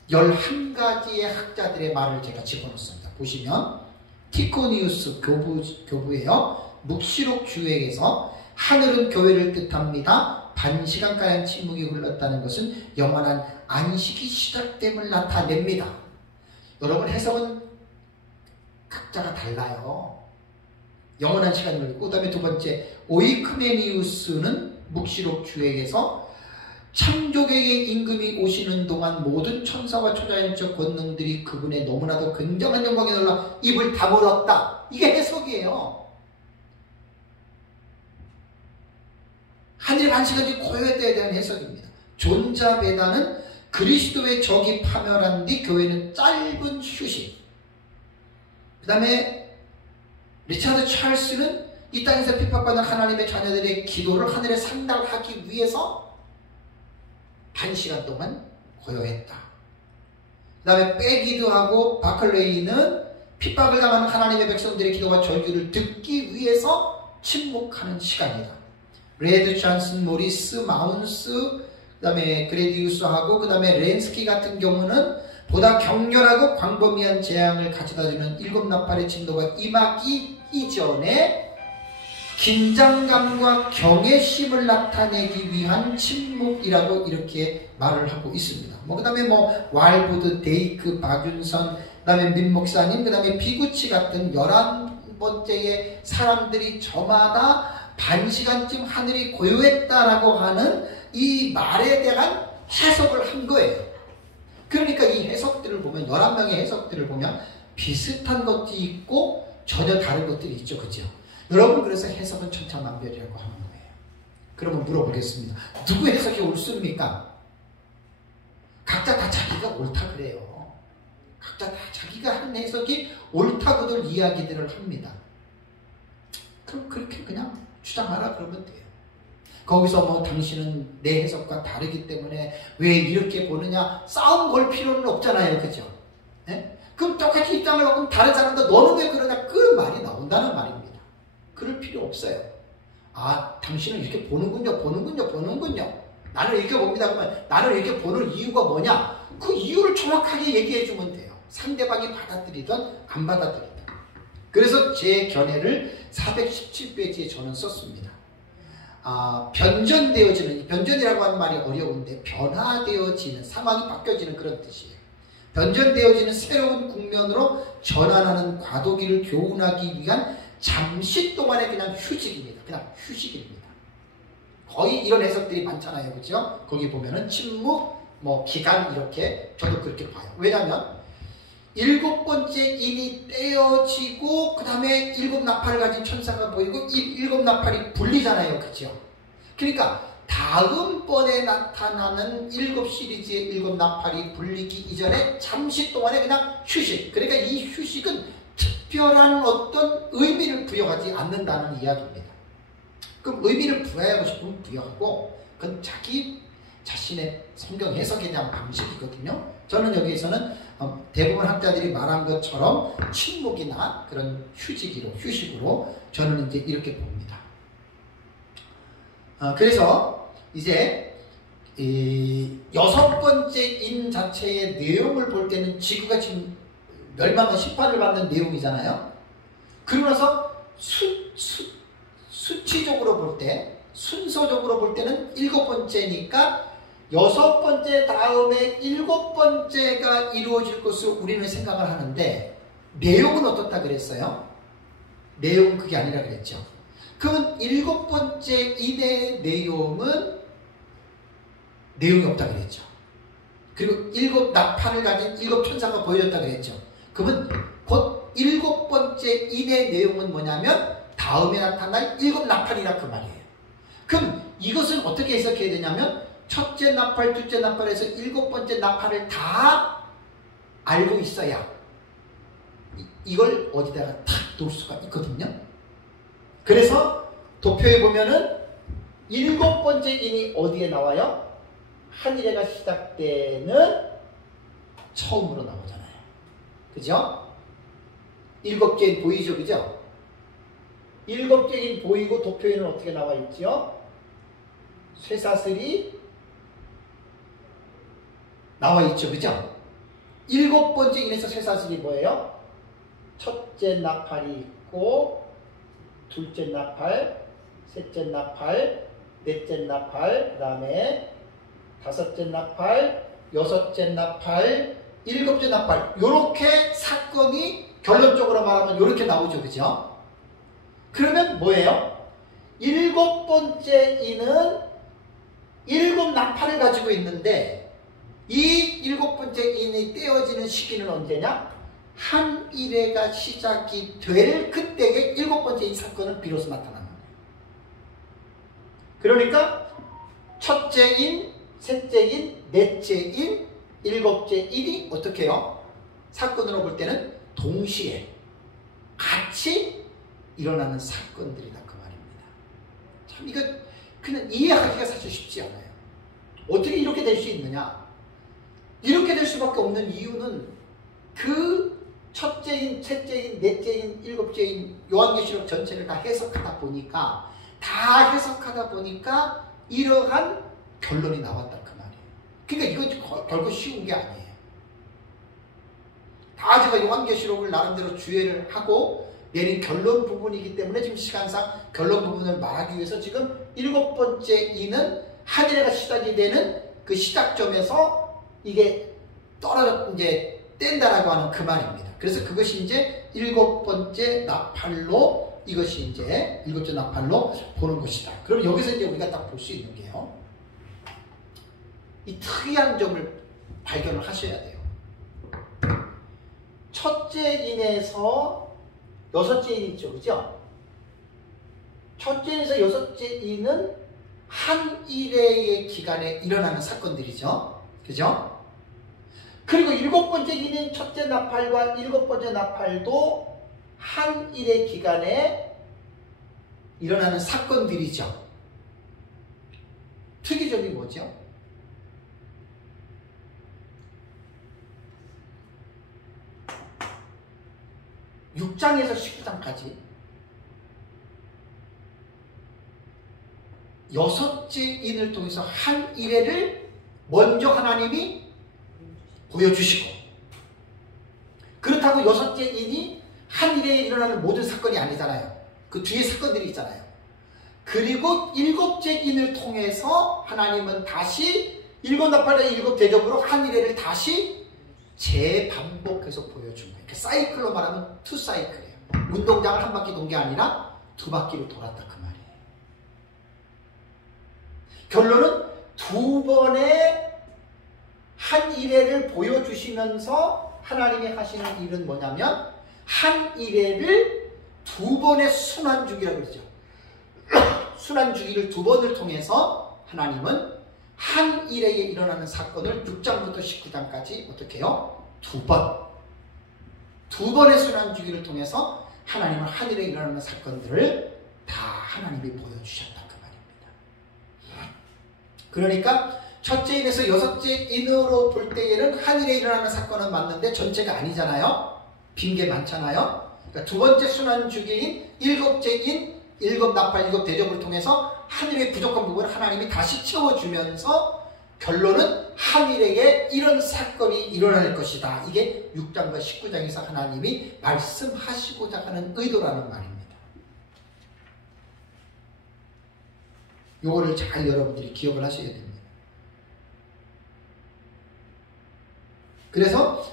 11가지의 학자들의 말을 제가 집어넣습니다. 보시면 티코니우스 교부예요. 묵시록 주역에서 하늘은 교회를 뜻합니다. 반시간가량 침묵이 흘렀다는 것은 영원한 안식이 시작됨을 나타냅니다. 여러분, 해석은 각자가 달라요. 영원한 시간이 흘렀고, 그 다음에 두 번째, 오이크메니우스는 묵시록 주역에서 창조계의 임금이 오시는 동안 모든 천사와 초자연적 권능들이 그분의 너무나도 굉장한 영광에 놀라 입을 다물었다. 이게 해석이에요. 하늘의 반시간이 고요했다에 대한 해석입니다. 존자배다는 그리스도의 적이 파멸한 뒤 교회는 짧은 휴식. 그 다음에 리차드 찰스는 이 땅에서 핍박받는 하나님의 자녀들의 기도를 하늘에 상달하기 위해서 반시간 동안 고요했다. 그 다음에 빼기도 하고 바클레이는 핍박을 당하는 하나님의 백성들의 기도와 절규를 듣기 위해서 침묵하는 시간이다. 레드 찬슨, 모리스, 마운스, 그 다음에 그레디우스하고 그 다음에 렌스키 같은 경우는 보다 격렬하고 광범위한 재앙을 가져다주는 일곱 나팔의 진도가 임하기 이전에 긴장감과 경외심을 나타내기 위한 침묵이라고 이렇게 말을 하고 있습니다. 그 다음에 왈보드, 데이크, 박윤선, 그 다음에 민 목사님, 그 다음에 비구치 같은 11번째의 사람들이 저마다 반시간쯤 하늘이 고요했다라고 하는 이 말에 대한 해석을 한 거예요. 그러니까 이 해석들을 보면, 11명의 해석들을 보면 비슷한 것도 있고 전혀 다른 것들이 있죠. 그죠? 여러분, 그래서 해석은 천차만별이라고 하는 거예요. 그러면 물어보겠습니다. 누구 해석이 옳습니까? 각자 다 자기가 옳다 그래요. 각자 다 자기가 한 해석이 옳다고들 이야기들을 합니다. 그럼 그렇게 그냥 주장하라 그러면 돼요. 거기서 당신은 내 해석과 다르기 때문에 왜 이렇게 보느냐, 싸움 걸 필요는 없잖아요. 그죠? 네? 그럼 똑같이 입장을 하고 다른 사람도 너는 왜 그러냐, 그 말이 나온다는 말입니다. 그럴 필요 없어요. 아, 당신은 이렇게 보는군요. 나는 이렇게 봅니다. 그러면 나는 이렇게 보는 이유가 뭐냐, 그 이유를 정확하게 얘기해 주면 돼요. 상대방이 받아들이든 안 받아들이든. 그래서 제 견해를 417페이지에 저는 썼습니다. 변전되어지는, 변전이라고 하는 말이 어려운데 변화되어지는, 상황이 바뀌어지는 그런 뜻이에요. 변전되어지는 새로운 국면으로 전환하는 과도기를 교훈하기 위한 잠시 동안의 그냥 휴식입니다. 그냥 휴식입니다. 거의 이런 해석들이 많잖아요. 그죠? 거기 보면은 침묵, 기간, 이렇게 저도 그렇게 봐요. 왜냐하면 일곱 번째 인이 떼어지고 그 다음에 일곱 나팔을 가진 천사가 보이고 이 일곱 나팔이 불리잖아요. 그죠? 그러니까 다음번에 나타나는 일곱 시리즈의 일곱 나팔이 불리기 이전에 잠시 동안의 그냥 휴식. 그러니까 이 휴식은 특별한 어떤 의미를 부여하지 않는다는 이야기입니다. 그럼 의미를 부여하고 싶으면 부여하고, 그건 자기 자신의 성경 해석에 대한 방식이거든요. 저는 여기에서는 대부분 학자들이 말한 것처럼 침묵이나 그런 휴식으로 저는 이제 이렇게 봅니다. 그래서 이제 여섯 번째 인 자체의 내용을 볼 때는 지구가 지금 멸망과 심판을 받는 내용이잖아요. 그러고 나서 수치적으로 볼 때, 순서적으로 볼 때는 일곱 번째니까 여섯 번째 다음에 일곱 번째가 이루어질 것으로 우리는 생각을 하는데, 내용은 어떻다 그랬어요? 내용은 그게 아니라 그랬죠. 그러면 일곱 번째 인의 내용은 내용이 없다 그랬죠. 그리고 일곱 나팔을 가진 일곱 천사가 보여줬다 그랬죠. 그러면 곧 일곱 번째 인의 내용은 뭐냐면 다음에 나타날 일곱 나팔이라 그 말이에요. 그럼 이것은 어떻게 해석해야 되냐면 첫째 나팔, 둘째 나팔에서 일곱 번째 나팔을 다 알고 있어야 이걸 어디다가 탁 놓을 수가 있거든요. 그래서 도표에 보면은 7번째 인이 어디에 나와요? 한 일회가 시작되는 처음으로 나오잖아요. 그죠? 7째 인 보이죠? 그죠? 7째 인 보이고 도표에는 어떻게 나와 있죠? 쇠사슬이 나와 있죠. 그죠? 7번째 인에서 쇠사슬이 뭐예요? 첫째 나팔이 있고, 둘째 나팔, 셋째 나팔, 넷째 나팔, 그 다음에 다섯째 나팔, 여섯째 나팔, 일곱째 나팔. 요렇게 사건이 결론적으로 말하면 요렇게 나오죠. 그죠? 그러면 뭐예요? 7번째 인은 7 나팔을 가지고 있는데 이 7번째 인이 떼어지는 시기는 언제냐? 한 일회가 시작이 될 그때에 7번째 인 사건은 비로소 나타나는 거예요. 그러니까 첫째 인, 셋째 인, 넷째 인, 7째 인이 어떻게 해요? 사건으로 볼 때는 동시에 같이 일어나는 사건들이다 그 말입니다. 참 이거 그냥 이해하기가 사실 쉽지 않아요. 어떻게 이렇게 될 수 있느냐? 이렇게 될 수밖에 없는 이유는 그 첫째인, 셋째인, 넷째인, 7째인 요한계시록 전체를 다 해석하다 보니까 이러한 결론이 나왔다 그 말이에요. 그러니까 이거 결코 쉬운 게 아니에요. 다 제가 요한계시록을 나름대로 주의를 하고 내린 결론 부분이기 때문에 지금 시간상 결론 부분을 말하기 위해서 지금 7번째 인은 한 일회가 시작이 되는 그 시작점에서 이게 떨어져 이제 뗀다라고 하는 그 말입니다. 그래서 그것이 이제 7번째 나팔로 이것이 이제 7째 나팔로 보는 것이다. 그럼 여기서 이제 우리가 딱 볼 수 있는 게요. 이 특이한 점을 발견을 하셔야 돼요. 첫째 인에서 여섯째 인 있죠. 그죠? 첫째 인에서 여섯째 인은 한 일회의 기간에 일어나는 사건들이죠. 그죠? 그리고 7번째 인인 첫째 나팔과 7번째 나팔도 한 일회 기간에 일어나는 사건들이죠. 특이점이 뭐죠? (6장에서) (19장까지) 여섯째 인을 통해서 한 일회를 먼저 하나님이 보여주시고, 그렇다고 여섯째 인이 한 일회에 일어나는 모든 사건이 아니잖아요. 그 뒤에 사건들이 있잖아요. 그리고 7째 인을 통해서 하나님은 다시 7 나팔과 7 대접으로 한 일회를 다시 재반복해서 보여준 거예요. 사이클로 말하면 투 사이클이에요. 운동장을 한 바퀴 돈 게 아니라 2바퀴로 돌았다 그 말이에요. 결론은 2번의 한 일회를 보여주시면서 하나님이 하시는 일은 뭐냐면 한 일회를 2번의 순환주기라고 그러죠. 순환주기를 2번을 통해서 하나님은 한 일회에 일어나는 사건을 6장부터 19장까지 어떻게 해요? 2번의 순환주기를 통해서 하나님은 한 일회에 일어나는 사건들을 다 하나님이 보여주셨다 그 말입니다. 그러니까 첫째 인에서 여섯째 인으로 볼 때에는 한 일에 일어나는 사건은 맞는데 전체가 아니잖아요. 빈 게 많잖아요. 그러니까 두 번째 순환주기인 7째 인 7 나팔 7 대접을 통해서 한 일의 부족한 부분을 하나님이 다시 채워주면서 결론은 한 일에게 이런 사건이 일어날 것이다. 이게 6장과 19장에서 하나님이 말씀하시고자 하는 의도라는 말입니다. 요거를 잘 여러분들이 기억을 하셔야 됩니다. 그래서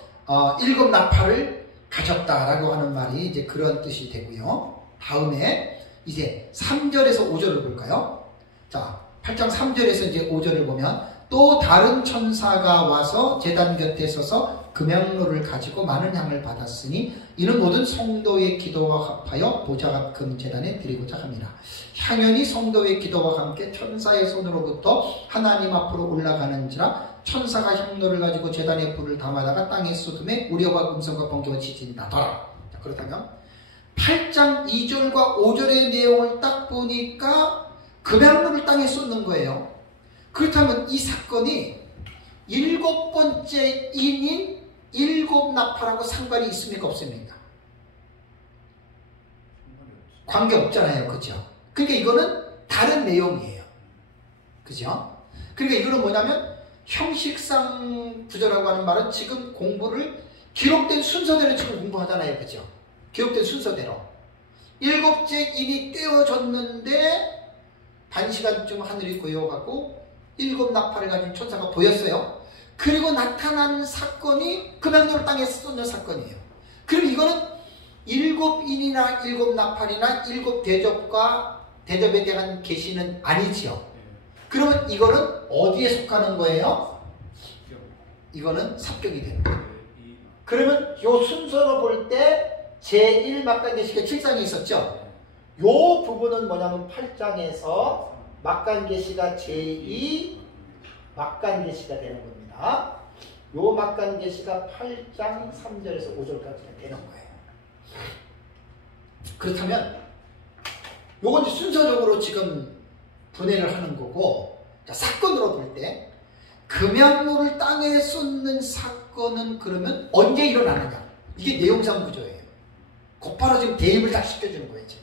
7 나팔을 가졌다라고 하는 말이 이제 그런 뜻이 되고요. 다음에 이제 3절에서 5절을 볼까요? 자, 8장 3절에서 이제 5절을 보면 또 다른 천사가 와서 제단 곁에 서서 금향로를 가지고 많은 향을 받았으니 이는 모든 성도의 기도와 합하여 보좌 금 제단에 드리고자 함이라. 향연이 성도의 기도와 함께 천사의 손으로부터 하나님 앞으로 올라가는지라. 천사가 향로를 가지고 제단에 불을 담아다가 땅에 쏟음에 우려와 음성과 번개와 지진이 나더라. 그렇다면 8장 2절과 5절의 내용을 딱 보니까 금향로를 땅에 쏟는 거예요. 그렇다면 이 사건이 7번째 인인 7나팔하고 상관이 있습니까 없습니까? 관계없잖아요. 그죠? 그러니까 이거는 다른 내용이에요. 그죠? 그러니까 이거는 뭐냐면 형식상 부조라고 하는 말은 지금 공부를 기록된 순서대로 지금 공부하잖아요. 그죠? 기록된 순서대로 7째 인이 떼어졌는데 반시간쯤 하늘이 고요하고 7나팔을 가진 천사가 보였어요. 그리고 나타난 사건이 금향로 땅에 쏟는 사건이에요. 그럼 이거는 7인이나 7나팔이나 7대접과 대접에 대한 계시는 아니지요. 그러면 이거는 어디에 속하는 거예요? 이거는 삽격이 되는 거예요. 그러면 이 순서로 볼 때 제1막간계시가 7장에 있었죠. 이 부분은 뭐냐면 8장에서 막간계시가 제2 막간계시가 되는 겁니다. 이 막간계시가 8장 3절에서 5절까지 되는 거예요. 그렇다면 요건 이제 순서적으로 지금 분해를 하는 거고, 자, 사건으로 볼 때 금향로를 땅에 쏟는 사건은 그러면 언제 일어나느냐? 이게 내용상 구조예요. 곧바로 지금 대입을 다 시켜주는 거예요. 제가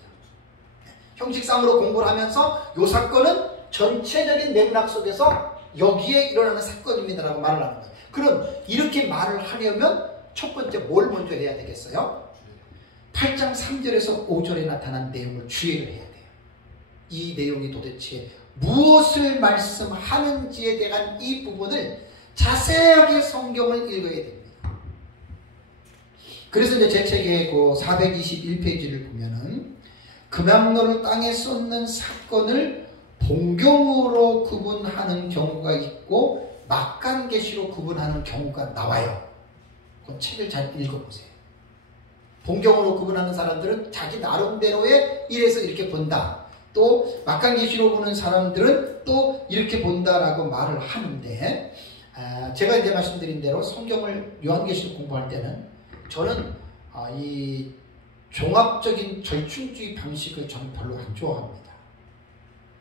형식상으로 공부를 하면서 이 사건은 전체적인 맥락 속에서 여기에 일어나는 사건입니다라고 말을 하는 거예요. 그럼 이렇게 말을 하려면 첫 번째 뭘 먼저 해야 되겠어요? 8장 3절에서 5절에 나타난 내용을 주의를 해야 돼요. 이 내용이 도대체 무엇을 말씀하는지에 대한 이 부분을 자세하게 성경을 읽어야 됩니다. 그래서 이제 제 책의 그 421페이지를 보면은 금향로를 땅에 쏟는 사건을 본경으로 구분하는 경우가 있고 막간계시로 구분하는 경우가 나와요. 그 책을 잘 읽어보세요. 본경으로 구분하는 사람들은 자기 나름대로의 이래서 이렇게 본다. 또 막간계시로 보는 사람들은 또 이렇게 본다라고 말을 하는데, 제가 이제 말씀드린 대로 성경을 요한계시로 공부할 때는 저는 이 종합적인 절충주의 방식을 저는 별로 안 좋아합니다.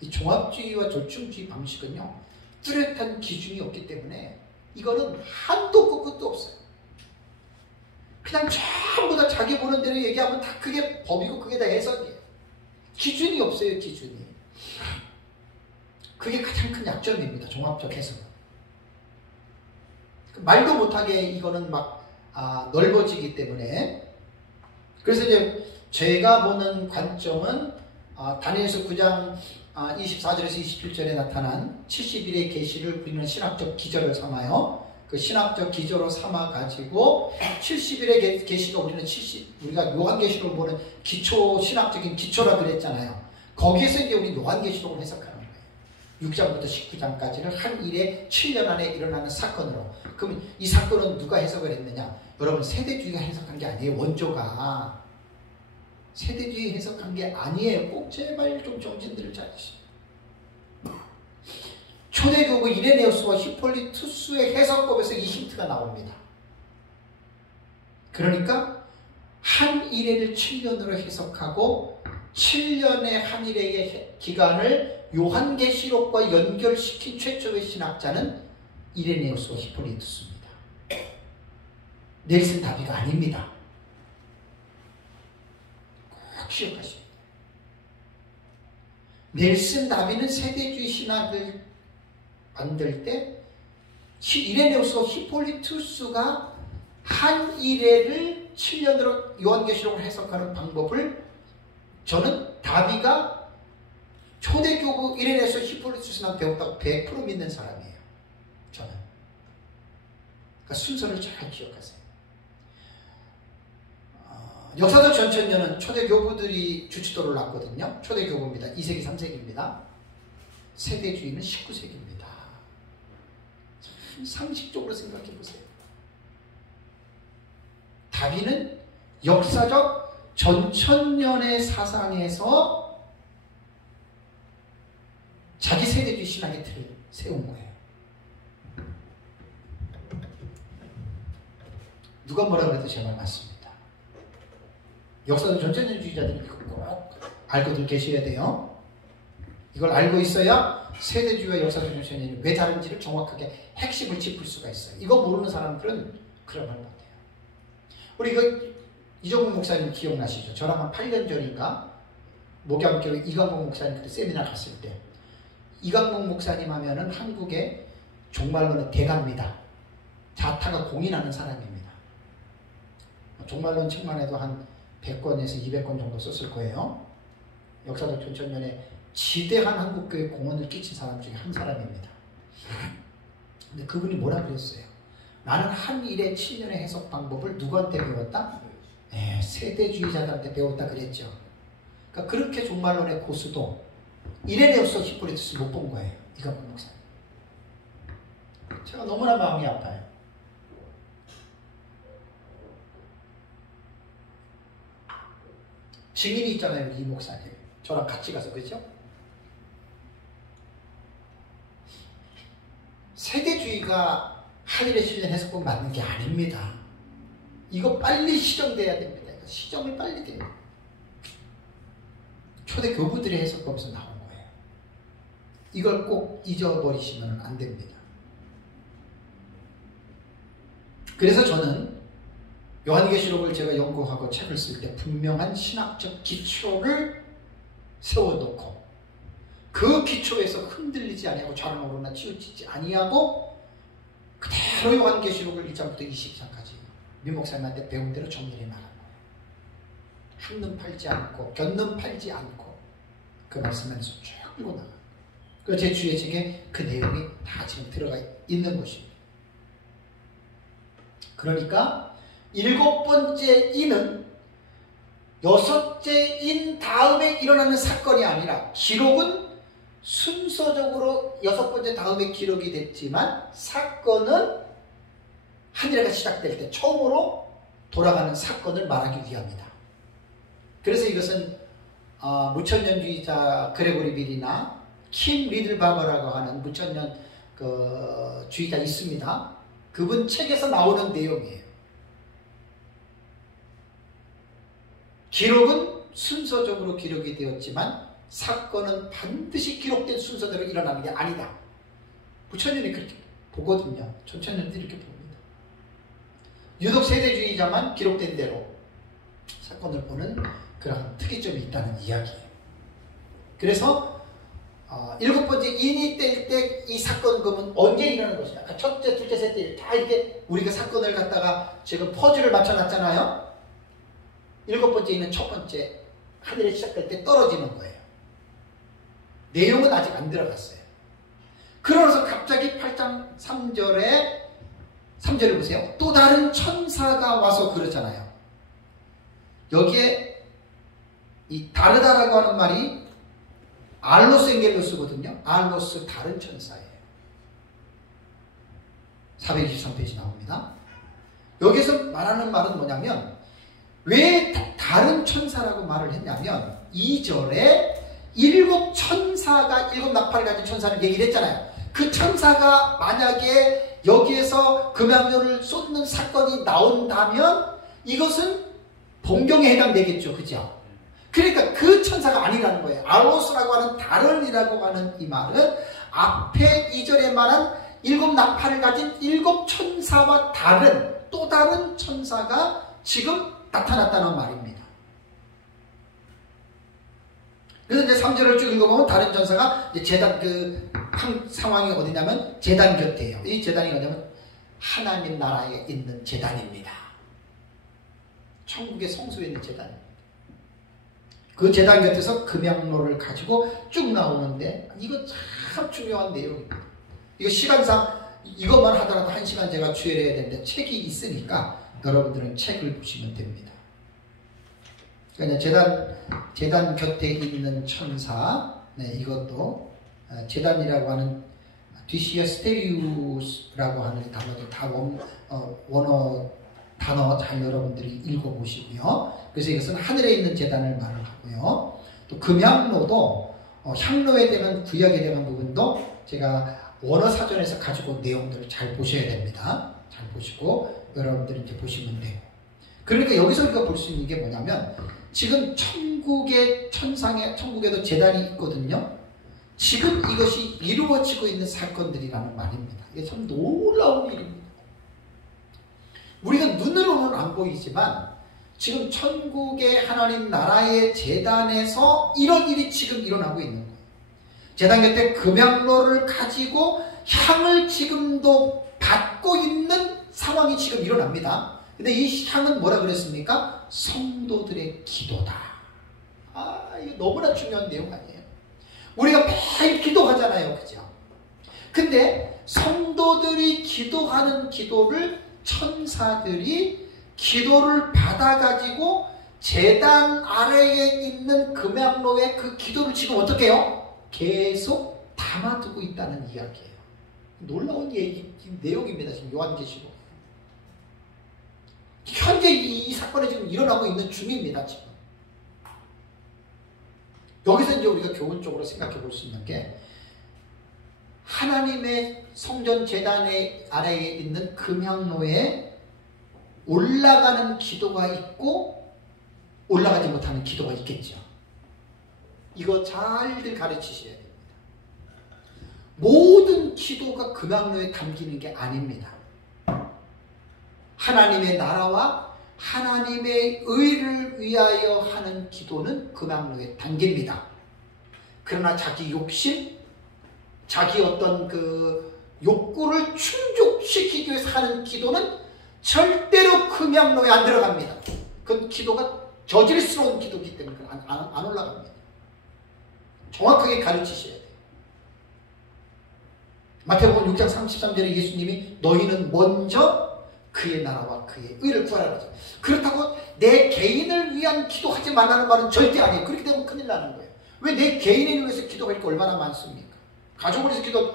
이 종합주의와 절충주의 방식은요, 뚜렷한 기준이 없기 때문에 이거는 한도 끝도 없어요. 그냥 전부 다 자기 보는 대로 얘기하면 다 그게 법이고 그게 다 해석이에요. 기준이 없어요. 기준이. 그게 가장 큰 약점입니다. 종합적 해석은. 말도 못하게 이거는 막 넓어지기 때문에. 그래서 이제 제가 보는 관점은 다니엘서 9장 24절에서 27절에 나타난 70일의 계시를 우리는 신학적 기저를 삼아요. 그 신학적 기저로 삼아 가지고 70일의 계시가 우리가 요한계시록을 보는 기초 신학적인 기초라 그랬잖아요. 거기에서 이제 우리 요한계시록을 해석하는 거예요. 6장부터 19장까지를 한 일에 7년 안에 일어나는 사건으로. 그럼 이 사건은 누가 해석을 했느냐? 여러분, 세대주의가 해석한 게 아니에요. 원조가 세대주의 해석한 게 아니에요. 꼭 제발 좀 정신들을 차리시오. 초대교구 이레네우스와 히폴리투스의 해석법에서 이 힌트가 나옵니다. 그러니까 한 일회를 7년으로 해석하고 7년의 한 일회의 기간을 요한계시록과 연결시킨 최초의 신학자는 이레네우스와 히폴리투스입니다. 넬슨 다비가 아닙니다. 꼭 기억하셔야 돼요. 넬슨 다비는 세대주의 신학을 만들 때 이레네우스와 히폴리투스가 한 일회를 7년으로 요한계시록을 해석하는 방법을 저는 다비가 초대교구 이레네우스 히폴리투스나 배웠다고 100% 믿는 사람이에요. 저는. 그러니까 순서를 잘 기억하세요. 역사적 전천년은 초대교부들이 주치도를 놨거든요. 초대교부입니다. 2세기, 3세기입니다. 세대주의는 19세기입니다. 상식적으로 생각해 보세요. 다윗은 역사적 전천년의 사상에서 자기 세대주의 신학의 틀을 세운 거예요. 누가 뭐라 그래도 제 말 맞습니다. 역사적 전천년주의자들은 이거 꼭 알고들 계셔야 돼요. 이걸 알고 있어야 세대주의와 역사적 전천년이 왜 다른지를 정확하게 핵심을 짚을 수가 있어요. 이거 모르는 사람들은 그러면 못해요. 우리 이정국 목사님 기억나시죠? 저랑 한 8년 전인가 목양교회 이강복 목사님 그때 세미나 갔을 때 이강복 목사님 하면은 한국의 종말론의 대가입니다. 자타가 공인하는 사람입니다. 종말론 책만 해도 한 100권에서 200권 정도 썼을 거예요. 역사적 전천년에 지대한 한국교회 공헌을 끼친 사람 중에 한 사람입니다. 근데 그분이 뭐라 그랬어요? 나는 한 일의 7년의 해석 방법을 누구한테 배웠다? 네, 세대주의자들한테 배웠다 그랬죠. 그러니까 그렇게 종말론의 고수도 이레네우스 히포리투스 못 본 거예요. 이강복 목사님. 제가 너무나 마음이 아파요. 증인이 있잖아요. 이 목사님. 저랑 같이 가서 그죠? 세대주의가 한일의 실현 해석본 맞는 게 아닙니다. 이거 빨리 시정돼야 됩니다. 시정이 빨리 돼요. 초대 교부들의 해석법에서 나온 거예요. 이걸 꼭 잊어버리시면 안 됩니다. 그래서 저는 요한계시록을 제가 연구하고 책을 쓸 때 분명한 신학적 기초를 세워놓고 그 기초에서 흔들리지 아니하고 좌로 우로나 치우치지 아니하고 그대로 요한계시록을 1장부터 22장까지 민목사님한테 배운 대로 정리해 나간 거예요. 한눈 팔지 않고 곁눈 팔지 않고 그 말씀에서 쭉 읽고 나가요. 그래서 제 주의 책에 그 내용이 다 지금 들어가 있는 것입니다. 그러니까 7번째 인은 6째 인 다음에 일어나는 사건이 아니라 기록은 순서적으로 6번째 다음에 기록이 됐지만 사건은 한 일회가 시작될 때 처음으로 돌아가는 사건을 말하기 위함이다. 그래서 이것은 무천년주의자 그레고리 빌이나 킴 리들바버라고 하는 무천년 주의자 있습니다. 그분 책에서 나오는 내용이에요. 기록은 순서적으로 기록이 되었지만 사건은 반드시 기록된 순서대로 일어나는 게 아니다. 무천년이 그렇게 보거든요. 전천년도 이렇게 봅니다. 유독 세대주의자만 기록된 대로 사건을 보는 그런 특이점이 있다는 이야기예요. 그래서 7번째 인이 뗄 때 이 사건금은 언제 일어나는 것이냐. 첫째, 둘째, 셋째 다 이렇게 우리가 사건을 갖다가 지금 퍼즐을 맞춰놨잖아요. 7번째 인은 첫 번째 하늘에 시작될 때 떨어지는 거예요. 내용은 아직 안 들어갔어요. 그러면서 갑자기 8장 3절을 보세요. 또 다른 천사가 와서 그러잖아요. 여기에 이 다르다라고 하는 말이 알로스 엔겔로스거든요. 알로스 다른 천사예요. 423페이지 나옵니다. 여기서 말하는 말은 뭐냐면 왜 다른 천사라고 말을 했냐면 2절에 7 천사가 7 나팔을 가진 천사를 얘기를 했잖아요. 그 천사가 만약에 여기에서 금양료를 쏟는 사건이 나온다면 이것은 봉경에 해당되겠죠. 그죠? 그러니까 그 천사가 아니라는 거예요. 알로스라고 하는 다른이라고 하는 이 말은 앞에 2절에 말한 7 나팔을 가진 7 천사와 다른 또 다른 천사가 지금 나타났다는 말입니다. 그래서 이제 3절을 쭉 읽어보면 다른 천사가 이제 제단 상황이 어디냐면 제단 곁에요. 이 제단이 어디냐면 하나님 나라에 있는 제단입니다. 천국의 성소에 있는 제단입니다. 그 제단 곁에서 금양로를 가지고 쭉 나오는데 이거 참 중요한 내용입니다. 이거 시간상 이것만 하더라도 1시간 제가 주의해야 되는데 책이 있으니까 여러분들은 책을 보시면 됩니다. 그러니까 제단 곁에 있는 천사, 네, 이것도 제단이라고 하는 디시어스테리우스라고 하는 단어들 다 원어 단어 잘 여러분들이 읽어보시고요. 그래서 이것은 하늘에 있는 제단을 말을 하고요. 또 금향로도 향로에 대한 구약에 대한 부분도 제가 원어 사전에서 가지고 온 내용들을 잘 보셔야 됩니다. 잘 보시고 여러분들이 이제 보시면 돼요. 그러니까 여기서 우리가 볼 수 있는 게 뭐냐면 지금 천국에도 제단이 있거든요. 지금 이것이 이루어지고 있는 사건들이라는 말입니다. 이게 참 놀라운 일입니다. 우리가 눈으로는 안 보이지만 지금 천국의 하나님 나라의 제단에서 이런 일이 지금 일어나고 있는 거예요. 제단 곁에 금향로를 가지고 향을 지금도 받고 있는 상황이 지금 일어납니다. 근데 이 향은 뭐라 그랬습니까? 성도들의 기도다. 이거 너무나 중요한 내용 아니에요? 우리가 매일 기도하잖아요. 그죠? 근데 성도들이 기도하는 기도를 천사들이 기도를 받아가지고 제단 아래에 있는 금향로에 그 기도를 지금 어떻게 해요? 계속 담아두고 있다는 이야기예요. 놀라운 내용입니다. 지금 요한계시록. 현재 이 사건이 지금 일어나고 있는 중입니다. 지금. 여기서 이제 우리가 교훈적으로 생각해 볼 수 있는 게 하나님의 성전 제단의 아래에 있는 금향로에 올라가는 기도가 있고 올라가지 못하는 기도가 있겠죠. 이거 잘들 가르치셔야 됩니다. 모든 기도가 금향로에 담기는 게 아닙니다. 하나님의 나라와 하나님의 의를 위하여 하는 기도는 금향로에 담깁니다. 그러나 자기 욕심, 자기 어떤 그 욕구를 충족시키기 위해서 하는 기도는 절대로 금향로에 안 들어갑니다. 그건 기도가 저질스러운 기도이기 때문에 안 올라갑니다. 정확하게 가르치셔야 돼요. 마태복음 6장 33절에 예수님이 너희는 먼저 그의 나라와 그의 의를 구하라 그러죠. 그렇다고 내 개인을 위한 기도하지 말라는 말은 절대 아니에요. 그렇게 되면 큰일 나는 거예요. 왜 내 개인을 위해서 기도할 게 얼마나 많습니까? 가족을 위해서 기도,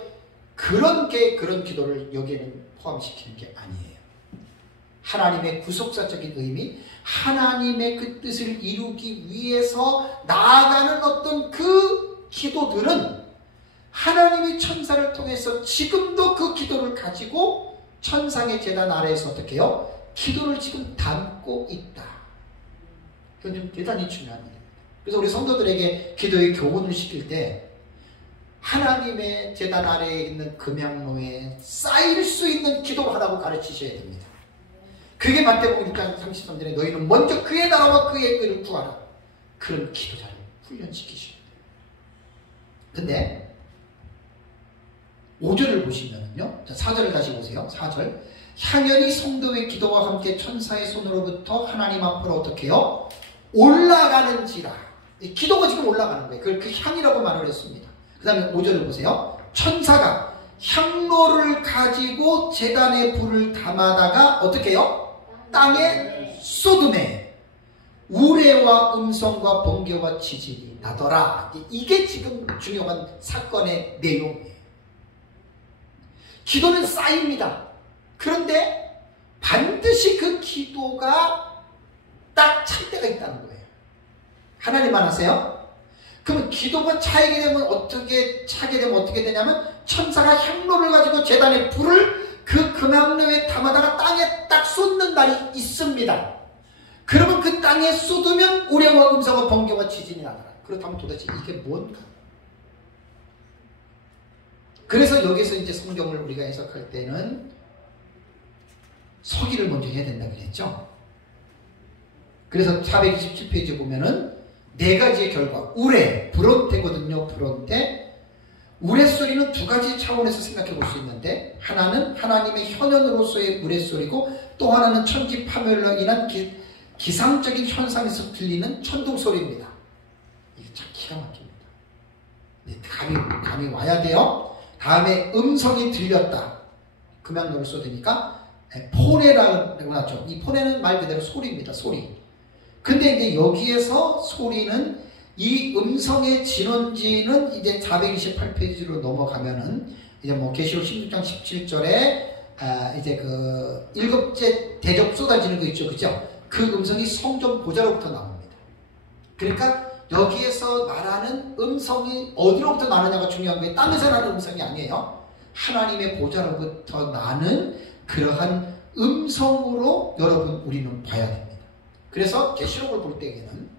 그런 기도를 여기에는 포함시키는 게 아니에요. 하나님의 구속사적인 의미, 하나님의 그 뜻을 이루기 위해서 나아가는 어떤 그 기도들은 하나님이 천사를 통해서 지금도 그 기도를 가지고 천상의 제단 아래에서 어떻게 해요? 기도를 지금 담고 있다. 그건 대단히 중요한 일입니다. 그래서 우리 성도들에게 기도의 교훈을 시킬 때 하나님의 제단 아래에 있는 금향로에 쌓일 수 있는 기도를 하라고 가르치셔야 됩니다. 그게 마태복음 6장 33절에 너희는 먼저 그의 나라와 그의 의를 구하라. 그런 기도자를 훈련시키셔야 돼요. 근데 5절을 보시면은요. 자, 4절을 다시 보세요. 4절. 향연이 성도의 기도와 함께 천사의 손으로부터 하나님 앞으로 어떻게 해요? 올라가는지라. 기도가 지금 올라가는 거예요. 그걸 그 향이라고 말을 했습니다. 그 다음에 5절을 보세요. 천사가 향로를 가지고 제단의 불을 담아다가 어떻게 해요? 땅에 쏟음에 우레와 음성과 번개와 지진이 나더라. 이게 지금 중요한 사건의 내용이에요. 기도는 쌓입니다. 그런데 반드시 그 기도가 딱 찰 때가 있다는 거예요. 하나님만 하세요? 그러면 기도가 차게 되면 어떻게 되냐면 천사가 향로를 가지고 제단의 불을 그 금향로에 담아다가 땅에 딱 쏟는 날이 있습니다. 그러면 그 땅에 쏟으면 우레와 음성과 번개와 지진이 나더라. 그렇다면 도대체 이게 뭔가? 그래서 여기서 이제 성경을 우리가 해석할 때는 서기를 먼저 해야 된다 그랬죠. 그래서 427페이지 보면은 4가지의 결과, 우레, 브론테거든요. 브론테. 우레소리는 2가지 차원에서 생각해 볼 수 있는데 하나는 하나님의 현현으로서의 우레소리고 또 하나는 천지 파멸로 인한 기상적인 현상에서 들리는 천둥소리입니다. 이게 참 기가 막힙니다. 네, 감이 와야 돼요. 다음에 음성이 들렸다. 금향로를 쏟으니까 포네라고 하죠. 이 포네는 말 그대로 소리입니다. 소리. 근데 이제 여기에서 소리는 이 음성의 진원지는 이제 428페이지로 넘어가면은 이제 뭐 계시록 16장 17절에 이제 그 일곱째 대접 쏟아지는 거 있죠, 그죠? 그 음성이 성전 보좌로부터 나옵니다. 그러니까 여기에서 말하는 음성이 어디로부터 나느냐가 중요한 거예요. 땅에서 나는 음성이 아니에요. 하나님의 보좌로부터 나는 그러한 음성으로 여러분 우리는 봐야 됩니다. 그래서 계시록을 볼 때에는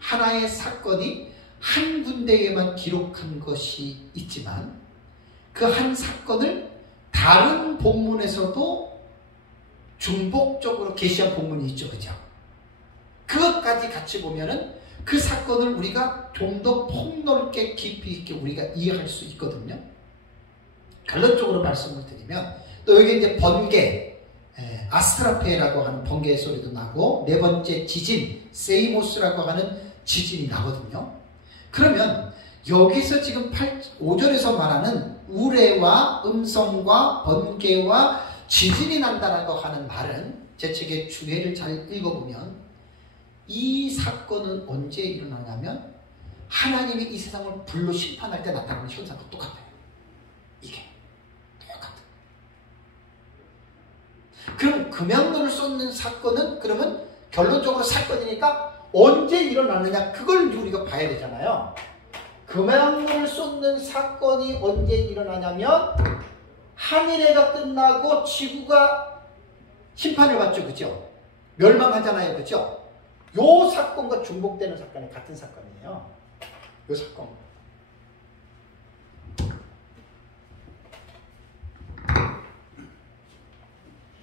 하나의 사건이 한 군데에만 기록한 것이 있지만 그 한 사건을 다른 본문에서도 중복적으로 계시한 본문이 있죠, 그죠? 그것까지 같이 보면은 그 사건을 우리가 좀 더 폭넓게 깊이 있게 우리가 이해할 수 있거든요. 결론적으로 말씀을 드리면 또 여기 이제 번개, 아스트라페라고 하는 번개의 소리도 나고 네 번째 지진, 세이모스라고 하는 지진이 나거든요. 그러면 여기서 지금 5절에서 말하는 우레와 음성과 번개와 지진이 난다라고 하는 말은 제 책의 주해를 잘 읽어보면 이 사건은 언제 일어나냐면 하나님이 이 세상을 불로 심판할 때 나타나는 현상과 똑같아요. 이게 똑같아요. 그럼 금양로를 쏟는 사건은 그러면 결론적으로 사건이니까 언제 일어나느냐 그걸 우리가 봐야 되잖아요. 금양로를 쏟는 사건이 언제 일어나냐면 한일해가 끝나고 지구가 심판을 받죠, 그죠? 멸망하잖아요, 그죠? 요 사건과 중복되는 사건이 같은 사건이에요. 요 사건.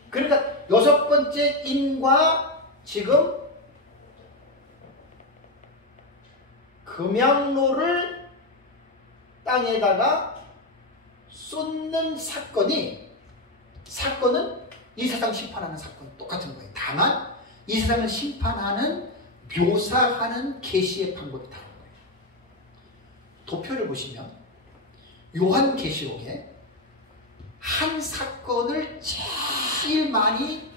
그러니까 여섯 번째 인과 지금 금양로를 땅에다가 쏟는 사건은 이 세상 심판하는 사건 똑같은 거예요. 다만 이 세상을 심판하는 묘사하는 계시의 방법이 다른 거예요. 도표를 보시면 요한계시록에 한 사건을 제일 많이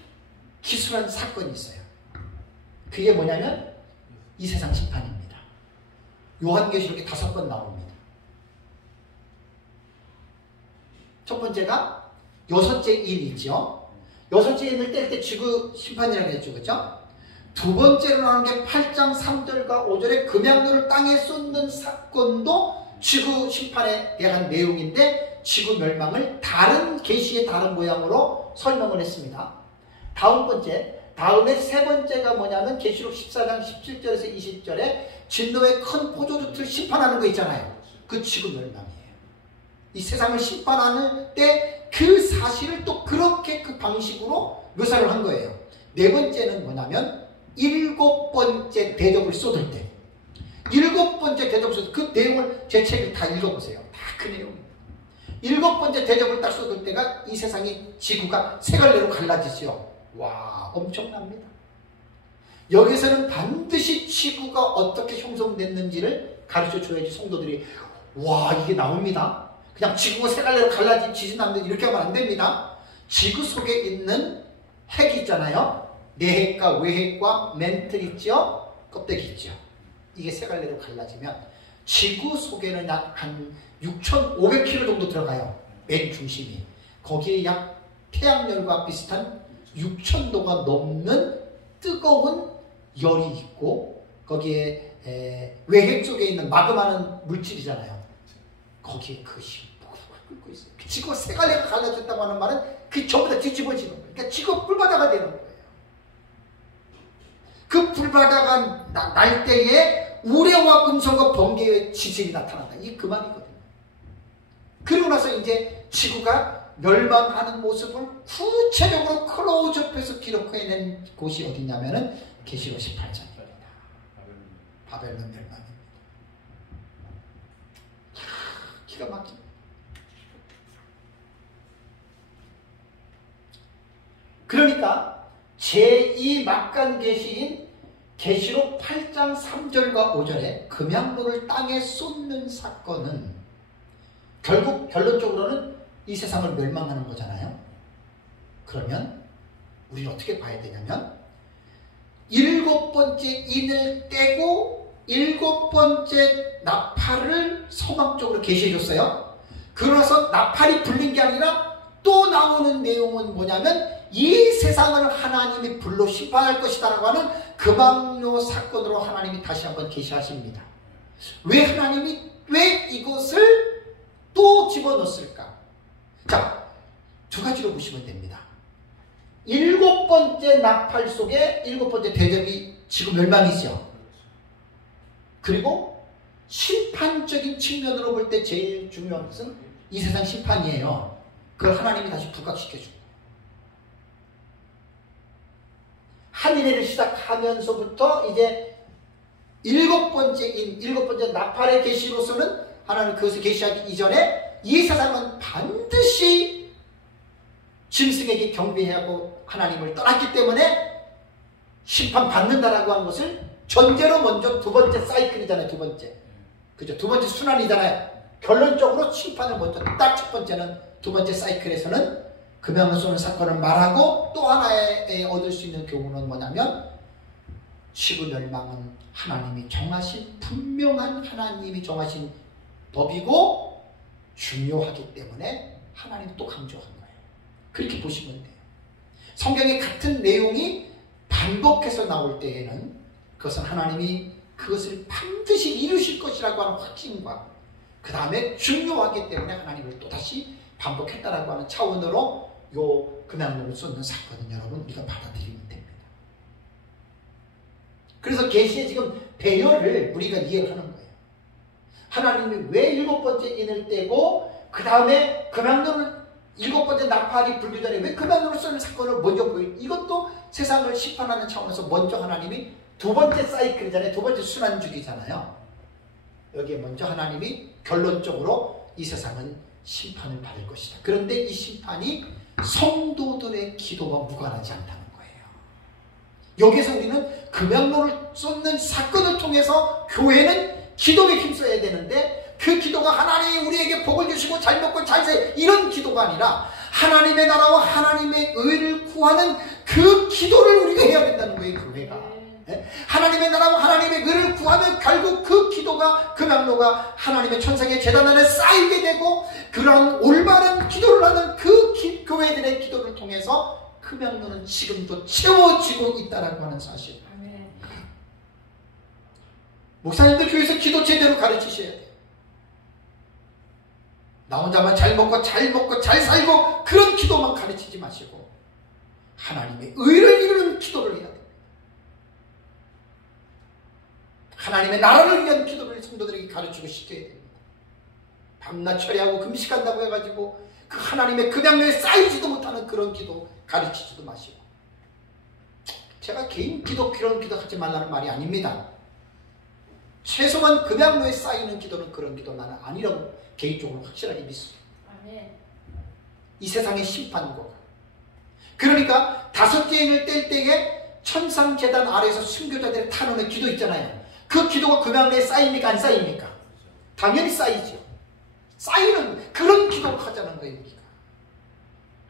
기술한 사건이 있어요. 그게 뭐냐면 이 세상 심판입니다. 요한계시록에 5번 나옵니다. 첫 번째가 여섯째 인 있죠. 여섯째 인을 뗄 때 지구 심판이라고 했죠, 그죠? 두 번째로 나오는 게 8장 3절과 5절에 금양로를 땅에 쏟는 사건도 지구 심판에 대한 내용인데 지구 멸망을 다른 계시의 다른 모양으로 설명을 했습니다. 다음에 세 번째가 뭐냐면 계시록 14장 17절에서 20절에 진노의 큰 포도주를 심판하는 거 있잖아요. 그 지구 멸망이에요. 이 세상을 심판하는 때 그 사실을 또 그렇게 그 방식으로 묘사를 한 거예요. 네 번째는 뭐냐면 7번째 대접을 쏟을 때 7번째 대접을 쏟을 때 그 내용을 제 책을 다 읽어보세요. 다 그 내용입니다. 7번째 대접을 딱 쏟을 때가 이 세상이 지구가 세 갈래로 갈라지죠. 와, 엄청납니다. 여기서는 반드시 지구가 어떻게 형성됐는지를 가르쳐 줘야지 성도들이 와, 이게 나옵니다. 그냥 지구가 세 갈래로 갈라진 지진 나면 이렇게 하면 안 됩니다. 지구 속에 있는 핵 있잖아요. 내핵과 외핵과 멘틀 있죠. 껍데기 있죠. 이게 세 갈래로 갈라지면 지구 속에는 약 한 6,500km 정도 들어가요. 맨 중심이. 거기에 약 태양열과 비슷한 6,000도가 넘는 뜨거운 열이 있고 거기에 외핵 속에 있는 마그마는 물질이잖아요. 거기에 그 힘이 끓고 있어요. 지구가 세 갈래가 갈라졌다고 하는 말은 그 전부 다 뒤집어지는 거예요. 그러니까 지구가 불바다가 되는 거예요. 그 불바다가 날 때에 우레와 음성과 번개의 지진이 나타난다. 이게 그 말이거든요. 그리고 나서 이제 지구가 멸망하는 모습을 구체적으로 클로즈업해서 기록해낸 곳이 어디냐면은 계시록 18장입니다. 바벨론 멸망입니다. 기가 막힙니다. 그러니까 제2 막간 계시인 계시록 8장 3절과 5절에 금양로를 땅에 쏟는 사건은 결국 결론적으로는 이 세상을 멸망하는 거잖아요. 그러면 우리는 어떻게 봐야 되냐면 7번째 인을 떼고 7번째 나팔을 소망적으로 계시해 줬어요. 그러나서 나팔이 불린 게 아니라 또 나오는 내용은 뭐냐면 이 세상을 하나님이 불로 심판할 것이다 라고 하는 금왕로 사건으로 하나님이 다시 한번 계시하십니다. 왜 하나님이 왜 이것을 또 집어넣었을까? 자, 두 가지로 보시면 됩니다. 7번째 나팔 속에 7번째 대접이 지금 멸망이죠. 그리고 심판적인 측면으로 볼 때 제일 중요한 것은 이 세상 심판이에요. 그걸 하나님이 다시 부각시켜줍니다. 한일회를 시작하면서부터 이제 7번째 나팔의 계시로서는 하나님 그것을 계시하기 이전에 이 세상은 반드시 짐승에게 경배하고 하나님을 떠났기 때문에 심판받는다라고 하는 것을 전제로 먼저 두 번째 사이클이잖아요. 두 번째. 그죠? 두 번째 순환이잖아요. 결론적으로 심판을 먼저 딱 첫 번째는 두 번째 사이클에서는 금양을 쏘는 사건을 말하고 또 하나의 얻을 수 있는 교훈은 뭐냐면 지구 멸망은 하나님이 정하신 분명한 하나님이 정하신 법이고 중요하기 때문에 하나님이 또 강조한 거예요. 그렇게 보시면 돼요. 성경에 같은 내용이 반복해서 나올 때에는 그것은 하나님이 그것을 반드시 이루실 것이라고 하는 확신과 그 다음에 중요하기 때문에 하나님을 또다시 반복했다라고 하는 차원으로 요 금양로를 쏟는 사건은 여러분 우리가 받아들이면 됩니다. 그래서 계시의 지금 배열을 우리가 이해를 하는 거예요. 하나님이 왜 7번째 인을 떼고 그 다음에 금양로를 7번째 나팔이 불기 전에 왜 금양로를 쏘는 사건을 먼저 보여요. 이것도 세상을 심판하는 차원에서 먼저 하나님이 두 번째 사이클이잖아요. 두 번째 순환주기잖아요. 여기에 먼저 하나님이 결론적으로 이 세상은 심판을 받을 것이다. 그런데 이 심판이 성도들의 기도와 무관하지 않다는 거예요. 여기서 우리는 금양로를 쏟는 사건을 통해서 교회는 기도에 힘써야 되는데 그 기도가 하나님이 우리에게 복을 주시고 잘 먹고 잘 살 이런 기도가 아니라 하나님의 나라와 하나님의 의를 구하는 그 기도를 우리가 해야 된다는 거예요. 교회가. 하나님의 나라와 하나님의 의를 구하면 결국 그 기도가 금양로가 하나님의 천상의 제단 안에 쌓이게 되고 그런 올바른 기도를 하는 그 교회들의 기도를 통해서 금양로는 지금도 채워지고 있다라고 하는 사실. 아멘. 목사님들 교회에서 기도 제대로 가르치셔야 돼요. 나 혼자만 잘 먹고 잘 살고 그런 기도만 가르치지 마시고 하나님의 의를 이루는 기도를 해야 돼요. 하나님의 나라를 위한 기도를 성도들에게 가르치고 시켜야 됩니다. 밤낮 처리하고 금식한다고 해가지고 그 하나님의 금양로에 쌓이지도 못하는 그런 기도 가르치지도 마시고 제가 개인 기도 그런 기도 하지 말라는 말이 아닙니다. 최소한 금양로에 쌓이는 기도는 그런 기도 나는 아니라고 개인적으로 확실하게 믿습니다. 아멘. 이 세상의 심판고 그러니까 다섯째 인을 뗄 때에 천상재단 아래에서 순교자들의 탄원의 기도 있잖아요. 그 기도가 금양로에 쌓입니까? 안 쌓입니까? 당연히 쌓이죠. 쌓이는 그런 기도를 하자는 거예요. 우리가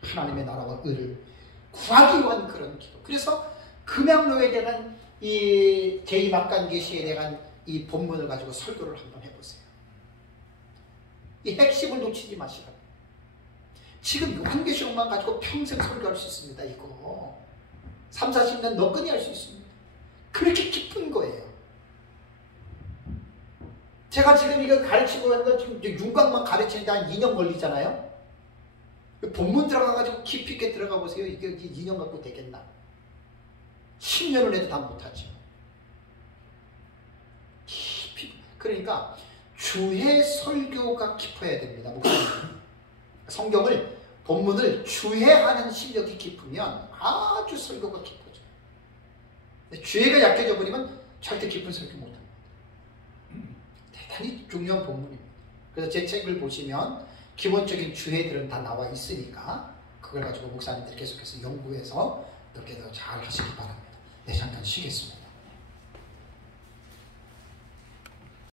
하나님의 나라와 의를 구하기 위한 그런 기도. 그래서 금양로에 대한 이 제2막간계시에 대한 이 본문을 가지고 설교를 한번 해보세요. 이 핵심을 놓치지 마시라고. 지금 요한계시록만 가지고 평생 설교할 수 있습니다. 이거 3, 40년 너끈히 할 수 있습니다. 그렇게 깊은 거예요. 제가 지금 이거 가르치고 하는 건 지금 윤곽만 가르치는데 한 2년 걸리잖아요. 본문 들어가가지고 깊이 있게 들어가 보세요. 이게 2년 갖고 되겠나? 10년을 해도 다 못하죠. 깊이. 그러니까 주해 설교가 깊어야 됩니다. 성경을 본문을 주해하는 실력이 깊으면 아주 설교가 깊어져요. 근데 주해가 약해져 버리면 절대 깊은 설교 못합니다. 대단히 중요한 본문입니다. 그래서 제 책을 보시면 기본적인 주해들은 다 나와 있으니까 그걸 가지고 목사님들이 계속해서 연구해서 그렇게 더 잘 하시기 바랍니다. 네, 잠깐 쉬겠습니다.